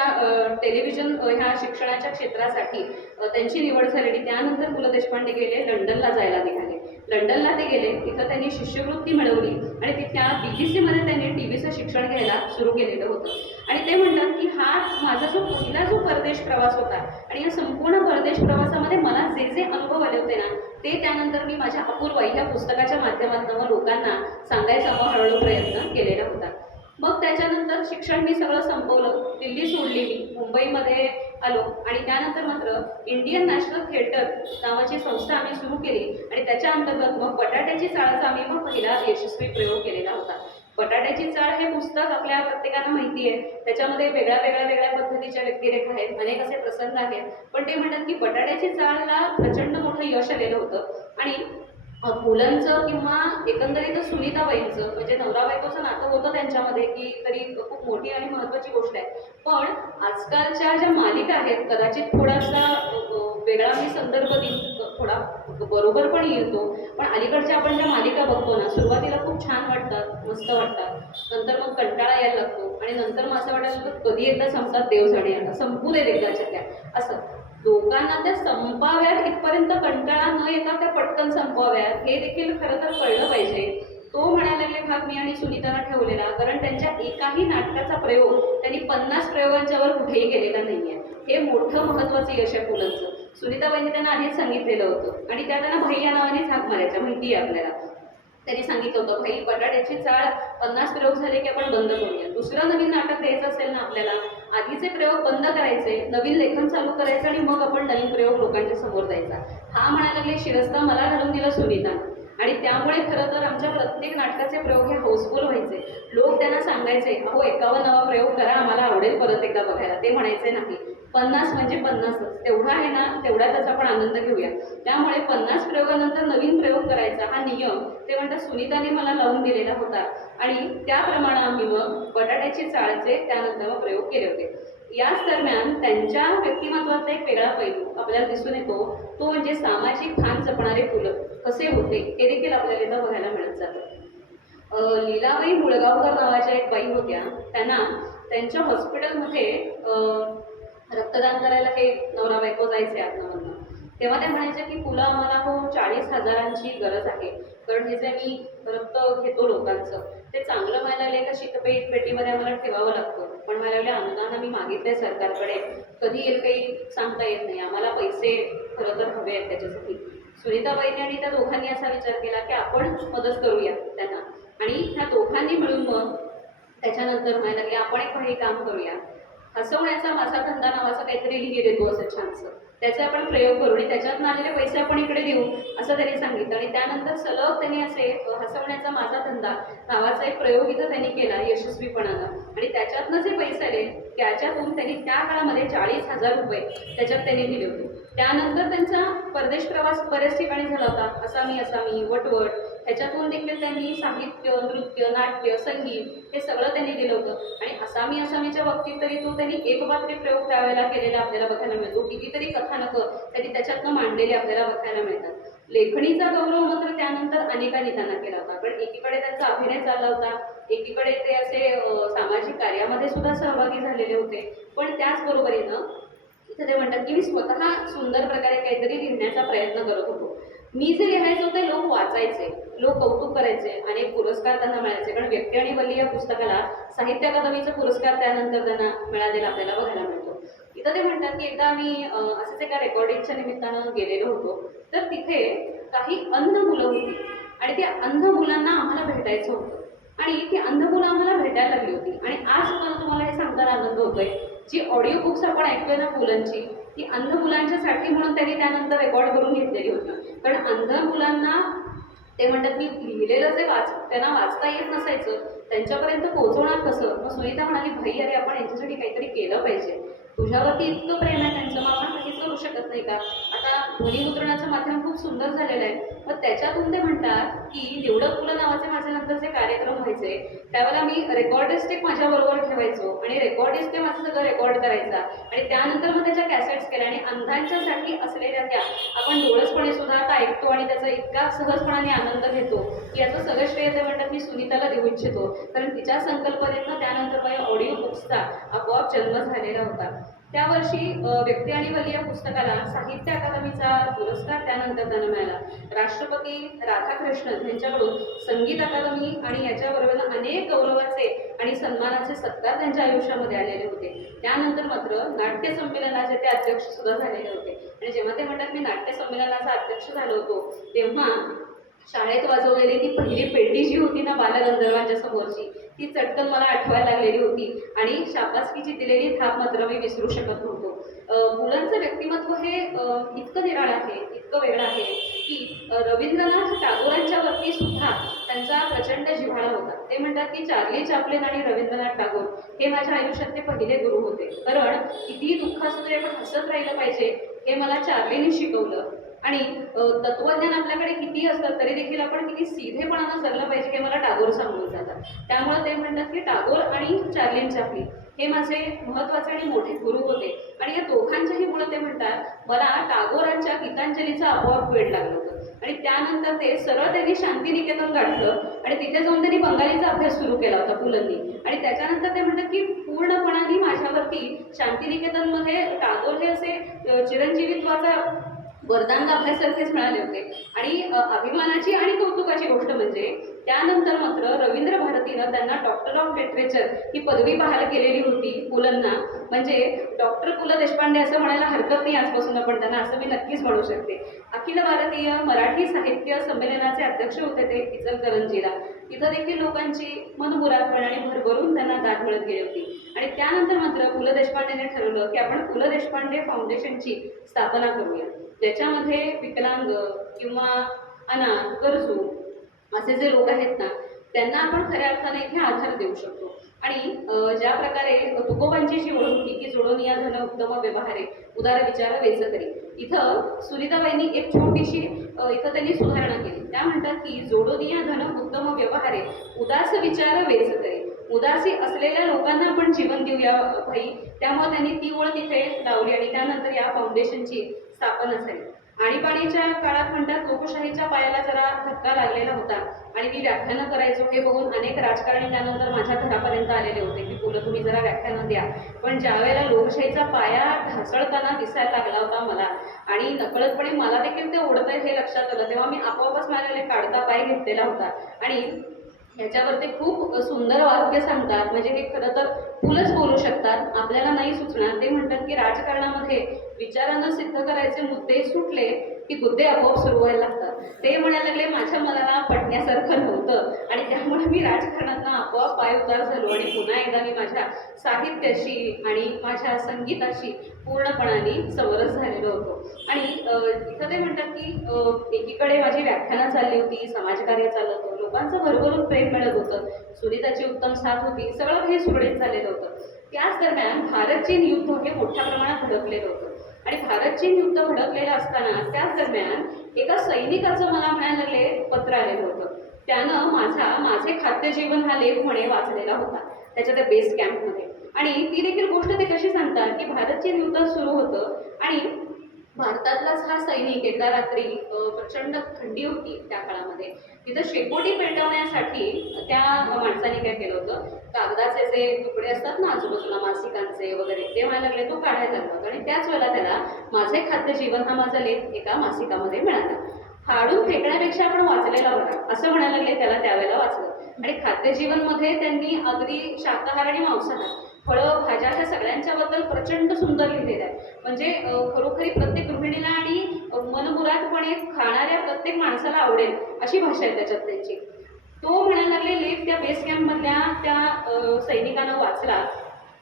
टेलिव्हिजन ह्या शिक्षणाच्या क्षेत्रासाठी त्यांची निवड झालेली. त्यानंतर पु ल देशपांडे गेले लंडनला जायला निघाले. लंडनला ते गेले, तिथं त्यांनी शिष्यवृत्ती मिळवली आणि तिथल्या BBC मध्ये त्यांनी टीव्हीचं शिक्षण घ्यायला सुरू केलेलं होतं. आणि ते म्हणतात की हा माझा जो पहिला जो परदेश प्रवास होता, आणि या संपूर्ण परदेश प्रवासामध्ये मला जे जे अनुभव आले होते ना, ते त्यानंतर मी माझ्या अपूर्व ह्या पुस्तकाच्या माध्यमातून लोकांना सांगायचा मग हळूहळू प्रयत्न केलेला होता. मग त्याच्यानंतर शिक्षण मी सगळं संपवलं, दिल्ली सोडली, मी मुंबईमध्ये आलो, आणि त्यानंतर मात्र इंडियन नॅशनल थिएटर नावाची संस्था आम्ही सुरू केली, आणि त्याच्या अंतर्गत मग बटाट्याची चाळाचा आम्ही मग पहिला यशस्वी प्रयोग केलेला होता. बटाट्याची चाळ हे पुस्तक आपल्या प्रत्येकाला माहिती आहे, त्याच्यामध्ये वेगळ्या पद्धतीच्या व्यक्तिरेखा आहेत, अनेक असे प्रसंग आहेत, पण ते म्हणतात की बटाट्याची चाळला प्रचंड मोठं यश आलेलं होतं. आणि मुलांचं किंवा एकंदरीत सुनीताबाईंचं म्हणजे नवरा बायकोचं नातं होतं त्यांच्यामध्ये की तरी खूप मोठी आणि महत्त्वाची गोष्ट आहे. पण आजकालच्या ज्या मालिका आहेत कदाचित थोडासा वेगळा मी संदर्भ देईन, थोडा बरोबर पण येतो, पण अलीकडच्या आपण ज्या मालिका बघतो ना, सुरुवातीला खूप छान वाटतात, मस्त वाटतात, नंतर मग कंटाळा यायला लागतो, आणि नंतर मग असं वाटायला लागतं कधी एकदा संपतात देव जाणे, आता संपू दे एकदाच्या त्या. असं लोकांना त्या संपाव्यात इथपर्यंत कंटाळा न येता त्या पटकन संपवाव्यात हे देखील खरं तर कळलं पाहिजे. तो म्हणायला लागले भाग मी आणि सुनीताला ठेवलेला, कारण त्यांच्या एकाही नाटकाचा प्रयोग त्यांनी 50 प्रयोगांच्या वर कुठेही केलेला नाहीये. हे मोठं महत्त्वाचं यश आहे मुलांचं. सुनीताबाईंनी त्यांना आधीच सांगितलेलं होतं, आणि त्या त्यांना भाई या नावानेच हाक मारायच्या, माहिती आहे आपल्याला. त्यांनी सांगितलं होतं भाई बटाट्याची चाळ 50 प्रयोग झाले की आपण बंद करूया, दुसरं नवीन नाटक द्यायचं असेल ना आपल्याला, आधीचे प्रयोग बंद करायचे, नवीन लेखन चालू करायचं, आणि मग आपण नवीन प्रयोग लोकांच्या समोर द्यायचा. हा म्हणायला लागले शिरस्ता मला घालून दिला सुनीता, आणि त्यामुळे खरं तर आमच्या प्रत्येक नाटकाचे प्रयोग हे हाऊसफुल व्हायचे. लोक त्यांना सांगायचे, अहो 51वा प्रयोग करा, आम्हाला आवडेल परत एकदा बघायला. ते म्हणायचे नाही, 50 म्हणजे 50च, तेवढा आहे ना तेवढ्यातच आपण आनंद घेऊया. त्यामुळे 50 प्रयोगानंतर नवीन प्रयोग करायचा हा नियम ते म्हणतात सुनीताने मला लावून दिलेला होता आणि त्याप्रमाणे आम्ही मग बटाट्याची चाळचे त्यानंतर मग प्रयोग केले होते. याच दरम्यान त्यांच्या व्यक्तिमत्वाचा एक वेगळा पैलू आपल्याला दिसून येतो, तो म्हणजे सामाजिक भान जपणारे फुलं कसे होते हे देखील आपल्याला इथं बघायला मिळत जातं. लीलाबाई मुळगावकर नावाच्या एक बाई होत्या. त्यांना त्यांच्या हॉस्पिटलमध्ये रक्तदान करायला हे नवरा बायको जायचे आतमधनं. तेव्हा त्या म्हणायच्या की तुला आम्हाला हो 40,000ची गरज आहे, कारण हे जे मी रक्त घेतो लोकांचं ते चांगलं व्हायला लागले का शीतपेट पेटीमध्ये आम्हाला ठेवावं लागतं, पण मला लागले अनुदान आम्ही मागितलंय सरकारकडे, कधी येईल काही सांगता येत नाही, आम्हाला पैसे खरं तर हवे आहेत त्याच्यासाठी. सुनीताबाईंनी आणि त्या दोघांनी असा विचार केला की आपण मदत करूया त्यांना, आणि ह्या दोघांनी मिळून मग त्याच्यानंतर म्हणायला लागले आपण एक काही काम करूया, हसवण्याचा माझा धंदा नावाचा काहीतरी लिहिलं देतो असं छानसं, त्याचा आपण प्रयोग करू आणि त्याच्यातून आलेले पैसे आपण इकडे देऊ असं त्यांनी सांगितलं. आणि त्यानंतर सलग त्यांनी असे हसवण्याचा माझा धंदा नावाचा एक प्रयोग इथं त्यांनी केला यशस्वीपणानं, आणि त्याच्यातनं जे पैसे आले त्याच्यातून त्यांनी त्या काळामध्ये 40,000 रुपये त्याच्यात त्यांनी दिले होते. त्यानंतर त्यांचा परदेश प्रवास बऱ्याच ठिकाणी झाला होता, असामी वटवट, ह्याच्यातून देखील त्यांनी साहित्य, नृत्य, नाट्य, संगीत हे सगळं त्यांनी दिलं होतं. आणि असामीच्या बाबतीत तरी तो त्यांनी एकपात्री प्रयोग त्यावेळेला केलेला आपल्याला बघायला मिळतो. कितीतरी कथानकं त्यांनी त्याच्यातनं मांडलेली आपल्याला बघायला मिळतात. लेखणीचा गौरव मात्र त्यानंतर अनेकांनी त्यांना केला होता, पण एकीकडे त्यांचा अभिनय चालला होता, एकीकडे ते असे सामाजिक कार्यामध्ये सुद्धा सहभागी झालेले होते. पण त्याचबरोबरीनं इथे ते म्हणतात की मी स्वतः सुंदर प्रकारे काहीतरी लिहिण्याचा प्रयत्न करत होतो. मी जे लिहायचो ते लोक वाचायचे, लोक कौतुक करायचे, अनेक पुरस्कार त्यांना मिळायचे, कारण व्यक्ती आणि वल्ली या पुस्तकाला साहित्य अकादमीचा पुरस्कार त्यानंतर त्यांना मिळालेला आपल्याला बघायला मिळतो. इथं ते म्हणतात की एकदा आम्ही असंच एका रेकॉर्डिंगच्या निमित्तानं गेलेलो होतो, तर तिथे काही अंध मुलं होती आणि त्या अंध मुलांना आम्हाला भेटायचं होतं आणि ती अंध मुलं आम्हाला भेटायला लागली होती. आणि आज पण तुम्हाला हे सांगताना आनंद होतोय, जी ऑडिओ बुक्स आपण ऐकतोय ना मुलांची, ती अंध मुलांच्यासाठी म्हणून त्यांनी त्यानंतर रेकॉर्ड करून घेतलेली होती. कारण अंध मुलांना ते म्हणतात की लिहिलेलं जे त्यांना वाचता येत नसायचं, त्यांच्यापर्यंत पोहोचवणार कसं. मग सुनीता म्हणाली, भाई अरे आपण यांच्यासाठी काहीतरी केलं पाहिजे, तुझ्यावरती इतकं प्रेम आहे त्यांचं, मग आपण काहीच करू शकत नाही का. आता ध्वनिमुद्रणाचं माध्यम खूप सुंदर झालेलं आहे, मग त्याच्यातून ते म्हणतात की निवडक फुलं नावाचे माझे नंतरचे कार्यक्रम व्हायचे, त्यावेळेला मी रेकॉर्डिस्टिक माझ्याबरोबर ठेवायचो आणि रेकॉर्डिस्टिक माझं सगळं रेकॉर्ड करायचा आणि त्यानंतर मग त्याच्या कॅसेट्स केल्या. आणि अंधांच्यासाठी असलेल्या त्या आपण डोळसपणे सुद्धा आता ऐकतो आणि त्याचा इतका सहजपणाने आनंद घेतो की याचं सगळं श्रेय ते म्हणतात मी सुनीताला देऊ इच्छितो, कारण तिच्या संकल्पनेनं त्यानंतर माझ्या ऑडिओ बुक्सचा आपोआप जन्म झालेला होता. त्या वर्षी व्यक्ती आणि वल्ली या पुस्तकाला साहित्य अकादमीचा पुरस्कार त्यानंतर त्यांना मिळाला. राष्ट्रपती राधाकृष्णन यांच्याकडून संगीत अकादमी आणि याच्याबरोबर अनेक गौरवाचे आणि सन्मानाचे सत्कार त्यांच्या आयुष्यामध्ये आलेले होते. त्यानंतर मात्र नाट्य संमेलनाचे ते अध्यक्ष सुद्धा झालेले होते. आणि जेव्हा ते म्हणतात मी नाट्य संमेलनाचा अध्यक्ष झालो होतो, तेव्हा शाळेत वाजवलेली ती पहिली पेटी जी होती ना बालगंधर्वांच्या समोरची, ती चटकन मला आठवायला लागलेली होती आणि शाबासकीची दिलेली थाप मात्र मी विसरू शकत नव्हतो. मुलांचं व्यक्तिमत्व हे इतकं निराळं आहे, इतकं वेगळं आहे की रवींद्रनाथ टागोरांच्या वरती सुद्धा त्यांचा प्रचंड जिव्हाळा होता. ते म्हणतात की चार्ली चॅप्लिन आणि रवींद्रनाथ टागोर हे माझ्या आयुष्यातले पहिले गुरु होते, कारण कितीही दुःख असू तरी आपण हसत राहिलं पाहिजे हे मला चार्लीने शिकवलं. आणि तत्वज्ञान आपल्याकडे किती असतं तरी देखील आपण किती सीधेपणानं जगलं पाहिजे हे मला टागोर सांगून जातात. त्यामुळे ते म्हणतात की टागोर आणि चार्ली चॅप्लिन हे माझे महत्त्वाचे आणि मोठे गुरु होते. आणि या दोघांच्याही मुळे ते म्हणतात मला टागोरांच्या गीतांजलीचा आपोआप वेळ लागलं होतं आणि त्यानंतर ते सरळ त्यांनी शांतिनिकेतन गाठलं आणि तिथे जाऊन त्यांनी बंगालीचा अभ्यास सुरू केला होता पुलंनी. आणि त्याच्यानंतर ते म्हणतात की पूर्णपणाने माझ्यावरती शांतिनिकेतनमध्ये टागोर हे असे चिरंजीवित्वाचा वरदान अभ्यासारखेच मिळाले होते. आणि अभिमानाची आणि कौतुकाची गोष्ट म्हणजे त्यानंतर मात्र रवींद्र भारतीनं त्यांना डॉक्टर ऑफ लिटरेचर ही पदवी बहाल केलेली होती पुलंना, म्हणजे डॉक्टर पु ल देशपांडे असं म्हणायला हरकत नाही आजपासून आपण त्यांना, असं मी नक्कीच म्हणू शकते. अखिल भारतीय मराठी साहित्य संमेलनाचे अध्यक्ष होते ते इचलकरंजीला. तिथं देखील लोकांची मनमुरादपण आणि भरभरून त्यांना दाद मिळत गेली होती. आणि त्यानंतर मात्र पु ल देशपांडेने ठरवलं की आपण पु ल देशपांडे फाउंडेशनची स्थापना करूया, ज्याच्यामध्ये विकलांग किंवा अनाथ, गरजू असे जे लोक आहेत ना, त्यांना आपण खऱ्या अर्थाने इथे आधार देऊ शकतो. आणि ज्या प्रकारे तुकोबांची जी ओळख होती की जोडोनिया धन उत्तम व्यवहारे उदार विचार वेच करी, इथं सुनीताबाईंनी एक छोटीशी इथं त्यांनी सुधारणा केली. त्या म्हणतात की जोडोनिया धन उत्तम व्यवहारे उदास विचार वेच करी, उदासी असलेल्या लोकांना आपण जीवन देऊया भाई. त्यामुळे त्यांनी ती ओळ तिथे लावली आणि त्यानंतर या फाउंडेशनची स्थापना झाली. आणीबाणीच्या काळात म्हणतात लोकशाहीच्या पायाला जरा धक्का लागलेला होता आणि मी व्याख्यानं करायचो हे बघून अनेक राजकारणी त्यानंतर माझ्या घरापर्यंत आलेले होते की बोल तुम्ही जरा व्याख्यानं द्या. पण ज्या वेळेला लोकशाहीचा पाया ढासळताना दिसायला लागला होता मला आणि नकळतपणे मला देखील ते ओढत आहे हे लक्षात आलं, तेव्हा मी आपोआपच माझ्याकडे काढता पाय घेतलेला होता. आणि ह्याच्यावर ते खूप सुंदर वाक्य सांगतात, म्हणजे हे खरं तर फुलच बोलू शकतात, आपल्याला नाही सुचणार. ते म्हणतात की राजकारणामध्ये विचारांना सिद्ध करायचे मुद्दे सुटले की मुद्दे आपोआप सुरू व्हायला लागतात. ते म्हणायला लागले माझ्या मनाला पटण्यासारखं नव्हतं आणि त्यामुळे मी राजकारणातनं आपोआप पाय उतार झालो आणि पुन्हा एकदा मी माझ्या साहित्याशी आणि माझ्या संगीताशी पूर्णपणाने समरस झालेलो होतो. आणि इथं ते म्हणतात की एकीकडे माझी व्याख्यानं चालली होती, समाजकार्य चाललं होतं, लोकांचं भरभरून प्रेम मिळत होतं, सुनीताची उत्तम साथ होती, सगळं काही सुरळीत झालेलं होतं. त्याच दरम्यान भारत चीन युद्ध हे मोठ्या प्रमाणात भडकलेलं होतं आणि भारत चीन युद्ध भडकलेलं असताना त्याच दरम्यान एका सैनिकाचं मला म्हणायला लागले पत्र आलेलं होतं. त्यानं माझे खाद्य जीवन हा लेख म्हणे वाचलेला होता त्याच्या त्या बेस कॅम्पमध्ये. आणि ती देखील गोष्ट ते कशी सांगतात की भारत चीन युद्ध सुरू होतं आणि भारतातलाच हा सैनिक एका रात्री प्रचंड थंडी होती त्या काळामध्ये, तिथं शेकोटी पेटवण्यासाठी त्या माणसाने काय केलं होतं, कागदाचे जे तुकडे असतात ना आजूबाजूला मासिकांचे वगैरे ते व्हायला लागले, तो काढायला लागला आणि त्याच वेळेला त्याला माझे खाद्य जीवन हा माझा लेख एका मासिकामध्ये मिळाला. फाडून फेकण्यापेक्षा आपण वाचलेला बरा असं म्हणायला लागले त्याला, त्यावेळेला वाचलं. आणि खाद्य जीवनमध्ये त्यांनी अगदी शाकाहार आणि मांसाहार फळं भाज्या ह्या सगळ्यांच्याबद्दल प्रचंड सुंदर लिहिलेलं आहे. म्हणजे खरोखरी प्रत्येक गृहिणीला आणि मनमुरादपणे खाणाऱ्या प्रत्येक माणसाला आवडेल अशी भाषा आहे त्याच्यात त्यांची. तो म्हणायला लागले लेख त्या बेस कॅम्पमधल्या त्या सैनिकानं वाचला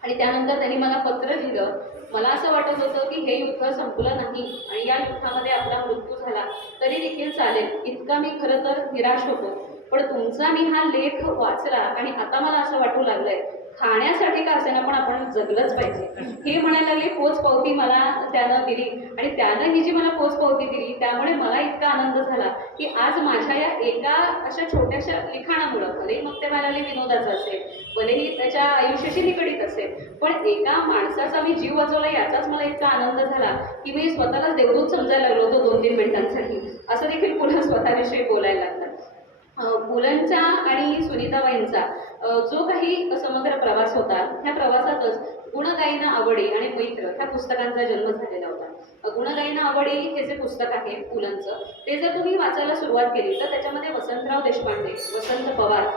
आणि त्यानंतर त्यांनी मला पत्र लिहिलं. मला असं वाटत होतं की हे युद्ध संपलं नाही आणि या युद्धामध्ये आपला मृत्यू झाला तरी देखील चालेल, इतका मी खरं तर निराश होतो. पण तुमचा मी हा लेख वाचला आणि आता मला असं वाटू लागलंय खाण्यासाठी का असेना पण आपण जगलंच पाहिजे. हे म्हणायला लागले पोचपावती मला त्यानं दिली आणि त्यानं ही जी मला पोचपावती दिली त्यामुळे मला इतका आनंद झाला की आज माझ्या या एका अशा छोट्याशा लिखाणामुळं, भलेही मग ते मला विनोदाचं असेल, भलेही त्याच्या आयुष्याशी निगडीत असेल, पण एका माणसाचा मी जीव वाचवला याचाच मला इतका आनंद झाला की मी स्वतःला देवदूत समजायला लागलो होतो 2-3 मिनिटांसाठी. असं देखील पुन्हा स्वतःविषयी बोलायला लागतात. पुलंचा आणि सुनीताबाईंचा जो काही समग्र प्रवास होता ह्या प्रवासातच गुणगायीनं आवडी आणि मैत्र ह्या पुस्तकांचा जन्म झालेला होता. गुणगायीनं आवडी हे जे पुस्तक आहे पुलंचं, ते जर तुम्ही वाचायला सुरुवात केली तर त्याच्यामध्ये वसंतराव देशपांडे, वसंत पवार,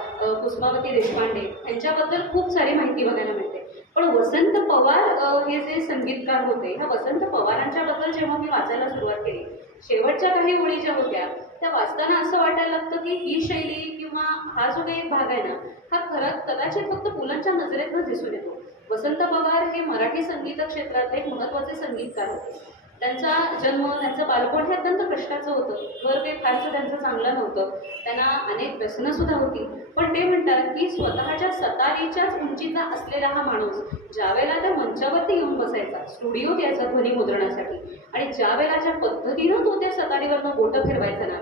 कुसुमावती देशपांडे यांच्याबद्दल खूप सारी माहिती बघायला मिळते. पण वसंत पवार हे जे संगीतकार होते, ह्या वसंत पवारांच्याबद्दल जेव्हा मी वाचायला सुरुवात केली, शेवटच्या काही ओळी ज्या होत्या त्या वाचताना असं वाटायला लागतं की ही शैली किंवा हा जो काही भाग आहे ना, हा खरंच कदाचित फक्त पुलंच्या नजरेतच दिसून येतो. वसंत पवार हे मराठी संगीत क्षेत्रातले एक महत्त्वाचे संगीतकार होते. त्यांचा जन्म, त्यांचं बालपण हे अत्यंत कष्टाचं होतं. घर ते फारसं त्यांचं चांगलं नव्हतं, त्यांना अनेक व्यसनं सुद्धा होती. पण ते म्हणतात की स्वतःच्या सतारीच्याच उंचीचा असलेला हा माणूस ज्यावेळेला त्या मंचावरती येऊन बसायचा, स्टुडिओत यायचा ध्वनी मुद्रणासाठी, आणि ज्यावेळेला ज्या पद्धतीनं तो त्या सतारीवरनं बोटं फिरवायचा ना,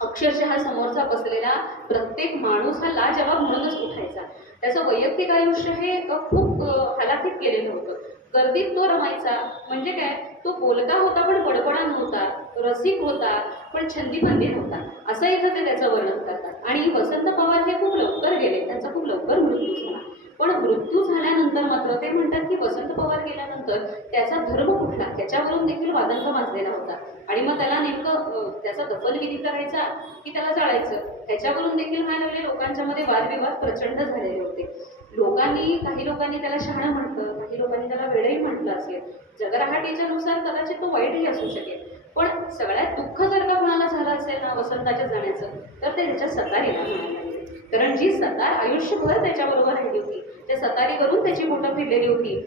अक्षरशः समोरचा बसलेला प्रत्येक माणूस हा लाजवाब म्हणूनच उठायचा. त्याचं वैयक्तिक आयुष्य हे खूप हलाखीत केलेलं होतं. गर्दीत तो रमायचा, म्हणजे काय, तो बोलका होता पण बडबडा नव्हता, रसिक होता पण छंदीबंदी नव्हता, असं इथं ते त्याचं वर्णन करतात. आणि वसंत पवार हे खूप लवकर गेले, त्यांचा खूप लवकर मृत्यू झाला. पण मृत्यू झाल्यानंतर मात्र ते म्हणतात की वसंत पवार गेल्यानंतर त्याचा धर्म कुठला त्याच्यावरून देखील वादंग माजलेला होता. आणि मग त्याला नेमकं त्याचा दफनविधी करायचा की त्याला जाळायचं ह्याच्यावरून देखील काय लागले, लोकांच्या मध्ये वादविवाद प्रचंड झालेले होते. काही लोकांनी त्याला शहाणं म्हटलं, काही लोकांनी त्याला वेडही म्हटलं असेल. जगराहाटीच्या नुसार कदाचित तो वाईटही असू शकेल. पण सगळ्यात दुःख जर का कोणाला झालं असेल ना वसंताच्या जाण्याचं, तर ते त्याच्या सतारीला म्हणायला लागले. कारण जी सतार आयुष्यभर त्याच्याबरोबर राहिली होती, त्या सतारीवरून त्याची बोटं फिरलेली होती,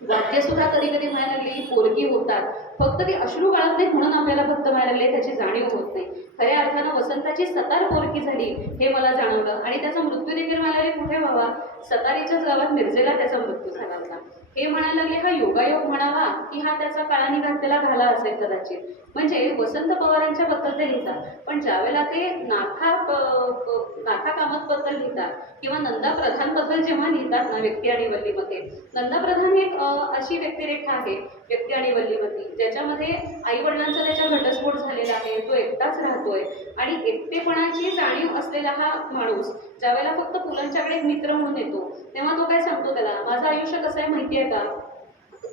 वाक्य सुद्धा कधी कधी म्हणायला लागली पोरगी होतात, फक्त ती अश्रू गाळत नाही म्हणून आपल्याला फक्त म्हणायला लागले त्याची जाणीव होत नाही. खऱ्या अर्थानं वसंताची सतार पोरकी झाली हे मला जाणवलं आणि त्याचा मृत्यू देखील म्हणाले कुठे व्हावा, सतारीच्याच गावात मिरजेला त्याचा मृत्यू झाला होता. हे म्हणायला लागले हा योगायोग म्हणावा की हा त्याचा काळाने घातलेला घाला असेल कदाचित. म्हणजे वसंत पवारांच्या बद्दल ते लिहितात, पण ज्यावेळेला ते नाथा कामत बद्दल लिहितात किंवा नंदा प्रधान बद्दल जेव्हा लिहितात ना व्यक्ती आणि वल्लीमध्ये, नंदा प्रधान एक अशी व्यक्तिरेखा आहे व्यक्ती आणि वल्लीमध्ये ज्याच्यामध्ये आई वडिलांचा त्याच्या घटस्फोट झालेला आहे, तो एकटाच राहतोय आणि एकटेपणाची जाणीव असलेला हा माणूस ज्यावेळेला फक्त पुलंच्याकडे एक मित्र म्हणून येतो तेव्हा तो काय सांगतो त्याला, माझं आयुष्य कसं आहे माहिती आहे का,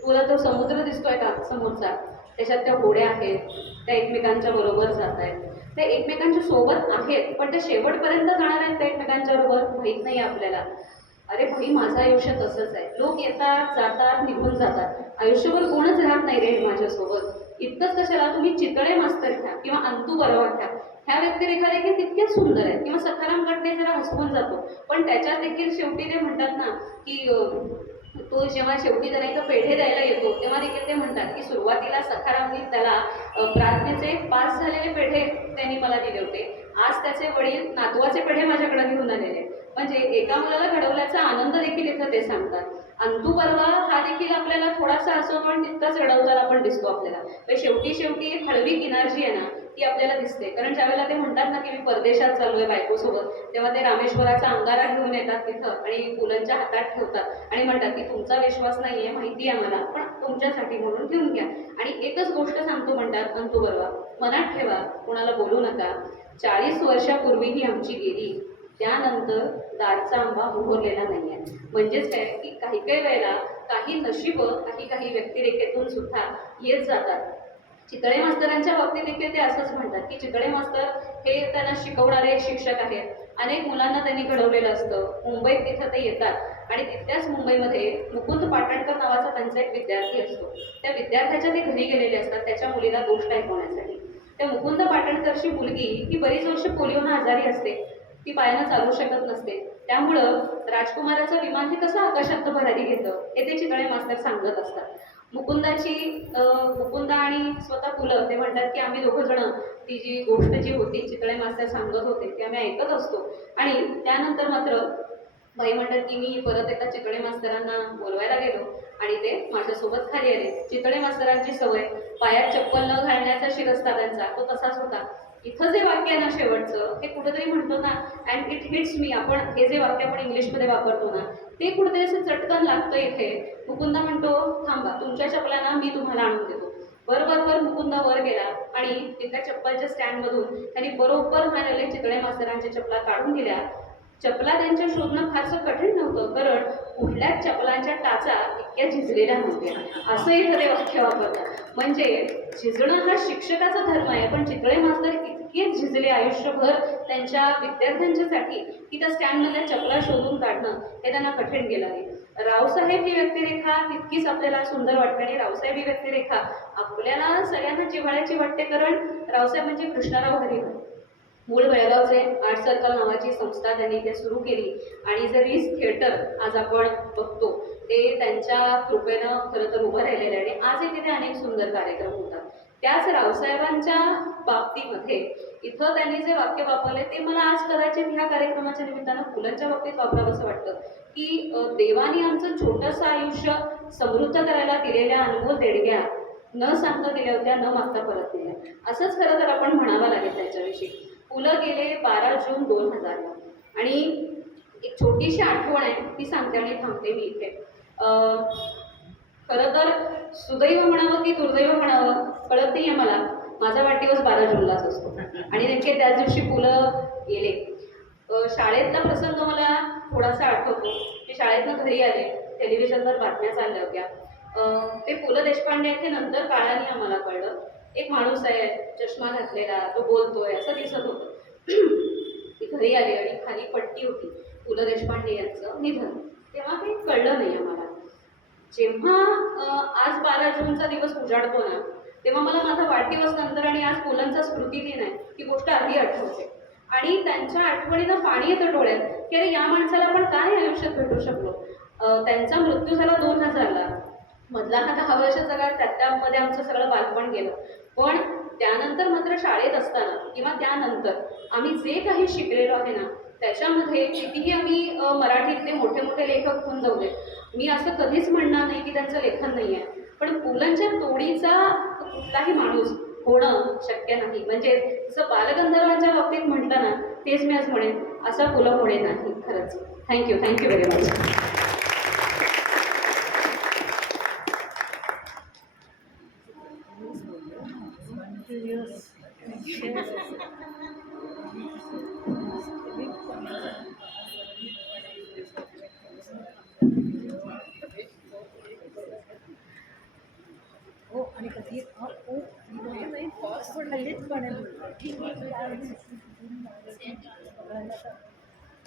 तुला तो समुद्र दिसतोय का समोरचा, त्याच्यात त्या होड्या आहेत, त्या एकमेकांच्या बरोबर जात आहेत, त्या एकमेकांच्या सोबत आहेत पण ते शेवटपर्यंत जाणार आहेत त्या एकमेकांच्या बरोबर माहीत नाही आपल्याला. अरे भाई माझं आयुष्य तसंच आहे, लोक येतात जातात निघून जातात, आयुष्यभर कोणच राहत नाही रे माझ्यासोबत. इतकंच कशाला, तुम्ही चितळे मास्तर घ्या किंवा अंतू बरोबर घ्या, ह्या व्यक्तिरेखा देखील तितक्याच सुंदर आहेत. किंवा सखाराम गटने जरा हसवून जातो पण त्याच्यात देखील शेवटी ते म्हणतात ना की तो जेव्हा शेवटी त्याला एका पेढे द्यायला येतो तेव्हा देखील ते म्हणतात की सुरुवातीला सखारामनी त्याला प्रार्थनेचे 5 झालेले पेढे त्यांनी मला दिले होते, आज त्याचे वडील नातवाचे पेढे माझ्याकडे घेऊन आलेले. म्हणजे एका मुलाला घडवल्याचा आनंद देखील इथं ते सांगतात. अंतू परवा हा देखील आपल्याला थोडासा असो पण तितकाच रडवताना पण दिसतो आपल्याला. शेवटी शेवटी एक हळवी किनार जी आहे ना ती आपल्याला दिसते, कारण ज्यावेळेला ते म्हणतात ना की मी परदेशात चाललोय बायकोसोबत, तेव्हा ते रामेश्वराचा अंगारा घेऊन येतात तिथं आणि पुलंच्या हातात ठेवतात आणि म्हणतात की तुमचा विश्वास नाहीये माहिती आहे मला, पण तुमच्यासाठी म्हणून घेऊन घ्या. आणि एकच गोष्ट सांगतो म्हणतात अंतू बर्वा, मनात ठेवा कोणाला बोलू नका, 40 वर्षापूर्वी ही आमची गेली, त्यानंतर दारचा आंबा मोहरलेला नाहीये. म्हणजेच काय की काही काही वेळेला काही नशीब काही काही व्यक्तिरेखेतून सुद्धा येत जातात. चितळे मास्तरांच्या बाबतीत देखील ते असंच म्हणतात की चितळे मास्तर हे त्यांना शिकवणारे एक शिक्षक आहेत, अनेक मुलांना त्यांनी घडवलेलं असतं. मुंबईत तिथं ते येतात आणि तिथल्याच मुंबईमध्ये मुकुंद पाटणकर नावाचा त्यांचा एक विद्यार्थी असतो. त्या विद्यार्थ्याच्या ते घरी गेलेले असतात त्याच्या मुलीला गोष्ट ऐकवण्यासाठी. त्या मुकुंद पाटणकरची मुलगी ही बरीच वर्ष पोलिओनं आजारी असते, ती पायानं चालू शकत नसते, त्यामुळं राजकुमाराचं विमान हे कसं आकाशात भरारी घेतं हे ते चितळे मास्तर सांगत असतात. मुकुंदा आणि स्वतः पुलं ते म्हणतात की आम्ही दोघं जण ती जी गोष्ट जी होती चितळे मास्तर सांगत होते ती आम्ही ऐकत असतो. आणि त्यानंतर मात्र बाई म्हणतात की मी परत एकदा चितळे मास्तरांना बोलवायला गेलो आणि ते माझ्यासोबत खाली आले. चितळे मास्तरांची सवय पायात चप्पल न घालण्याचा शिरस्ता त्यांचा तो तसाच होता. इथं जे वाक्य आहे ना शेवटचं हे कुठेतरी म्हणतो ना अँड इट हिट्स मी, आपण हे जे वाक्य आपण इंग्लिशमध्ये वापरतो ना ते कुठेतरी असं चटकन लागतं इथे. मुकुंदा म्हणतो थांबा तुमच्या चपलांना मी तुम्हाला आणून देतो. वर मुकुंदा वर गेला आणि तिथल्या चप्पलच्या स्टँडमधून त्यांनी बरोबर म्हणाले चितळे मास्तरांच्या चपला काढून दिल्या. चपला त्यांच्या शोधणं फारसं कठीण नव्हतं, कारण कुठल्याच चपलांच्या टाचा इतक्या झिजलेल्या नव्हत्या असं इथं ते वाक्य वापरतात. म्हणजे झिजणं हा शिक्षकाचा धर्म आहे, पण चितळे मास्तर इतके झिजले आयुष्यभर त्यांच्या विद्यार्थ्यांच्यासाठी की त्या स्टँडमधल्या चपला शोधून काढणं हे त्यांना कठीण गेलं आहे. रावसाहेब ही व्यक्तिरेखा तितकीच आपल्याला सुंदर वाटते आणि रावसाहेब ही व्यक्तिरेखा आपल्याला सगळ्यांना जिव्हाळ्याची वाटते, कारण रावसाहेब म्हणजे कृष्णराव हरिहर. मूळ बेळगावचे आर्ट सर्कल नावाची संस्था त्यांनी ते सुरू केली आणि जरी थिएटर आज आपण बघतो ते त्यांच्या कृपेनं खरं तर उभं राहिलेलं आहे आणि आजही तिथे अनेक सुंदर कार्यक्रम होतात. त्याच रावसाहेबांच्या बाबतीमध्ये इथं त्यांनी जे वाक्य वापरले ते मला आज कदाचित ह्या कार्यक्रमाच्या निमित्तानं फुलांच्या बाबतीत वापरावंसं वाटतं की देवाने आमचं छोटंसं आयुष्य समृद्ध करायला दिलेल्या अनुभव देणग्या न सांगता दिल्या होत्या, न मागता परत दिल्या, असंच खरं तर आपण म्हणावं लागेल त्याच्याविषयी. पुलं गेले 12 जून 2000 आणि एक छोटीशी आठवण आहे ती सांगते आणि थांबते मी इथे. खरं तर सुदैव म्हणावं की दुर्दैव म्हणावं कळत नाही आहे मला, माझा वाढदिवस 12 जूनलाच असतो आणि नेमके त्याच दिवशी पुलं गेले. शाळेतला प्रसंग मला थोडासा आठवतो की शाळेतनं घरी आले, टेलिव्हिजनवर बातम्या चालल्या होत्या. ते पु ल देशपांडे हे नंतर काळाने आम्हाला कळलं. एक माणूस आहे चष्मा घातलेला, तो बोलतोय असं दिसत होतं. ती घरी आली आणि खाली पट्टी होती पु ल देशपांडे यांचं निधन. तेव्हा काही कळलं नाही आम्हाला. जेव्हा आज 12 जूनचा दिवस उजाडतो ना तेव्हा मला माझा वाढदिवस नंतर आणि आज पुलंचा स्मृतिदिन आहे ही गोष्ट आधी आठवते आणि त्यांच्या आठवणीनं पाणी येतं डोळ्यात की अरे या माणसाला आपण काय आयुष्यात भेटू शकलो. त्यांचा मृत्यू झाला 2000ला मधला हा 10 वर्षाचा काळ त्यामध्ये आमचं सगळं बालपण गेलं. पण त्यानंतर मात्र शाळेत असताना किंवा त्यानंतर आम्ही जे काही शिकलेलो आहे ना, त्याच्यामध्ये कितीही आम्ही मराठीतले मोठे मोठे लेखक होऊन जाऊ दे, मी असं कधीच म्हणणार नाही की त्यांचं लेखन नाही आहे. पण पुलंच्या तोडीचा कुठलाही माणूस होणं शक्य नाही. म्हणजे जसं बालगंधर्वांच्या बाबतीत म्हटलं ना, तेच मी आज म्हणेन, असा पुलं होणे नाही. खरंच थँक्यू व्हेरी मच. हो आणि कधी हो नाही पॉज पण हल्लीच म्हणेल ठीक आहे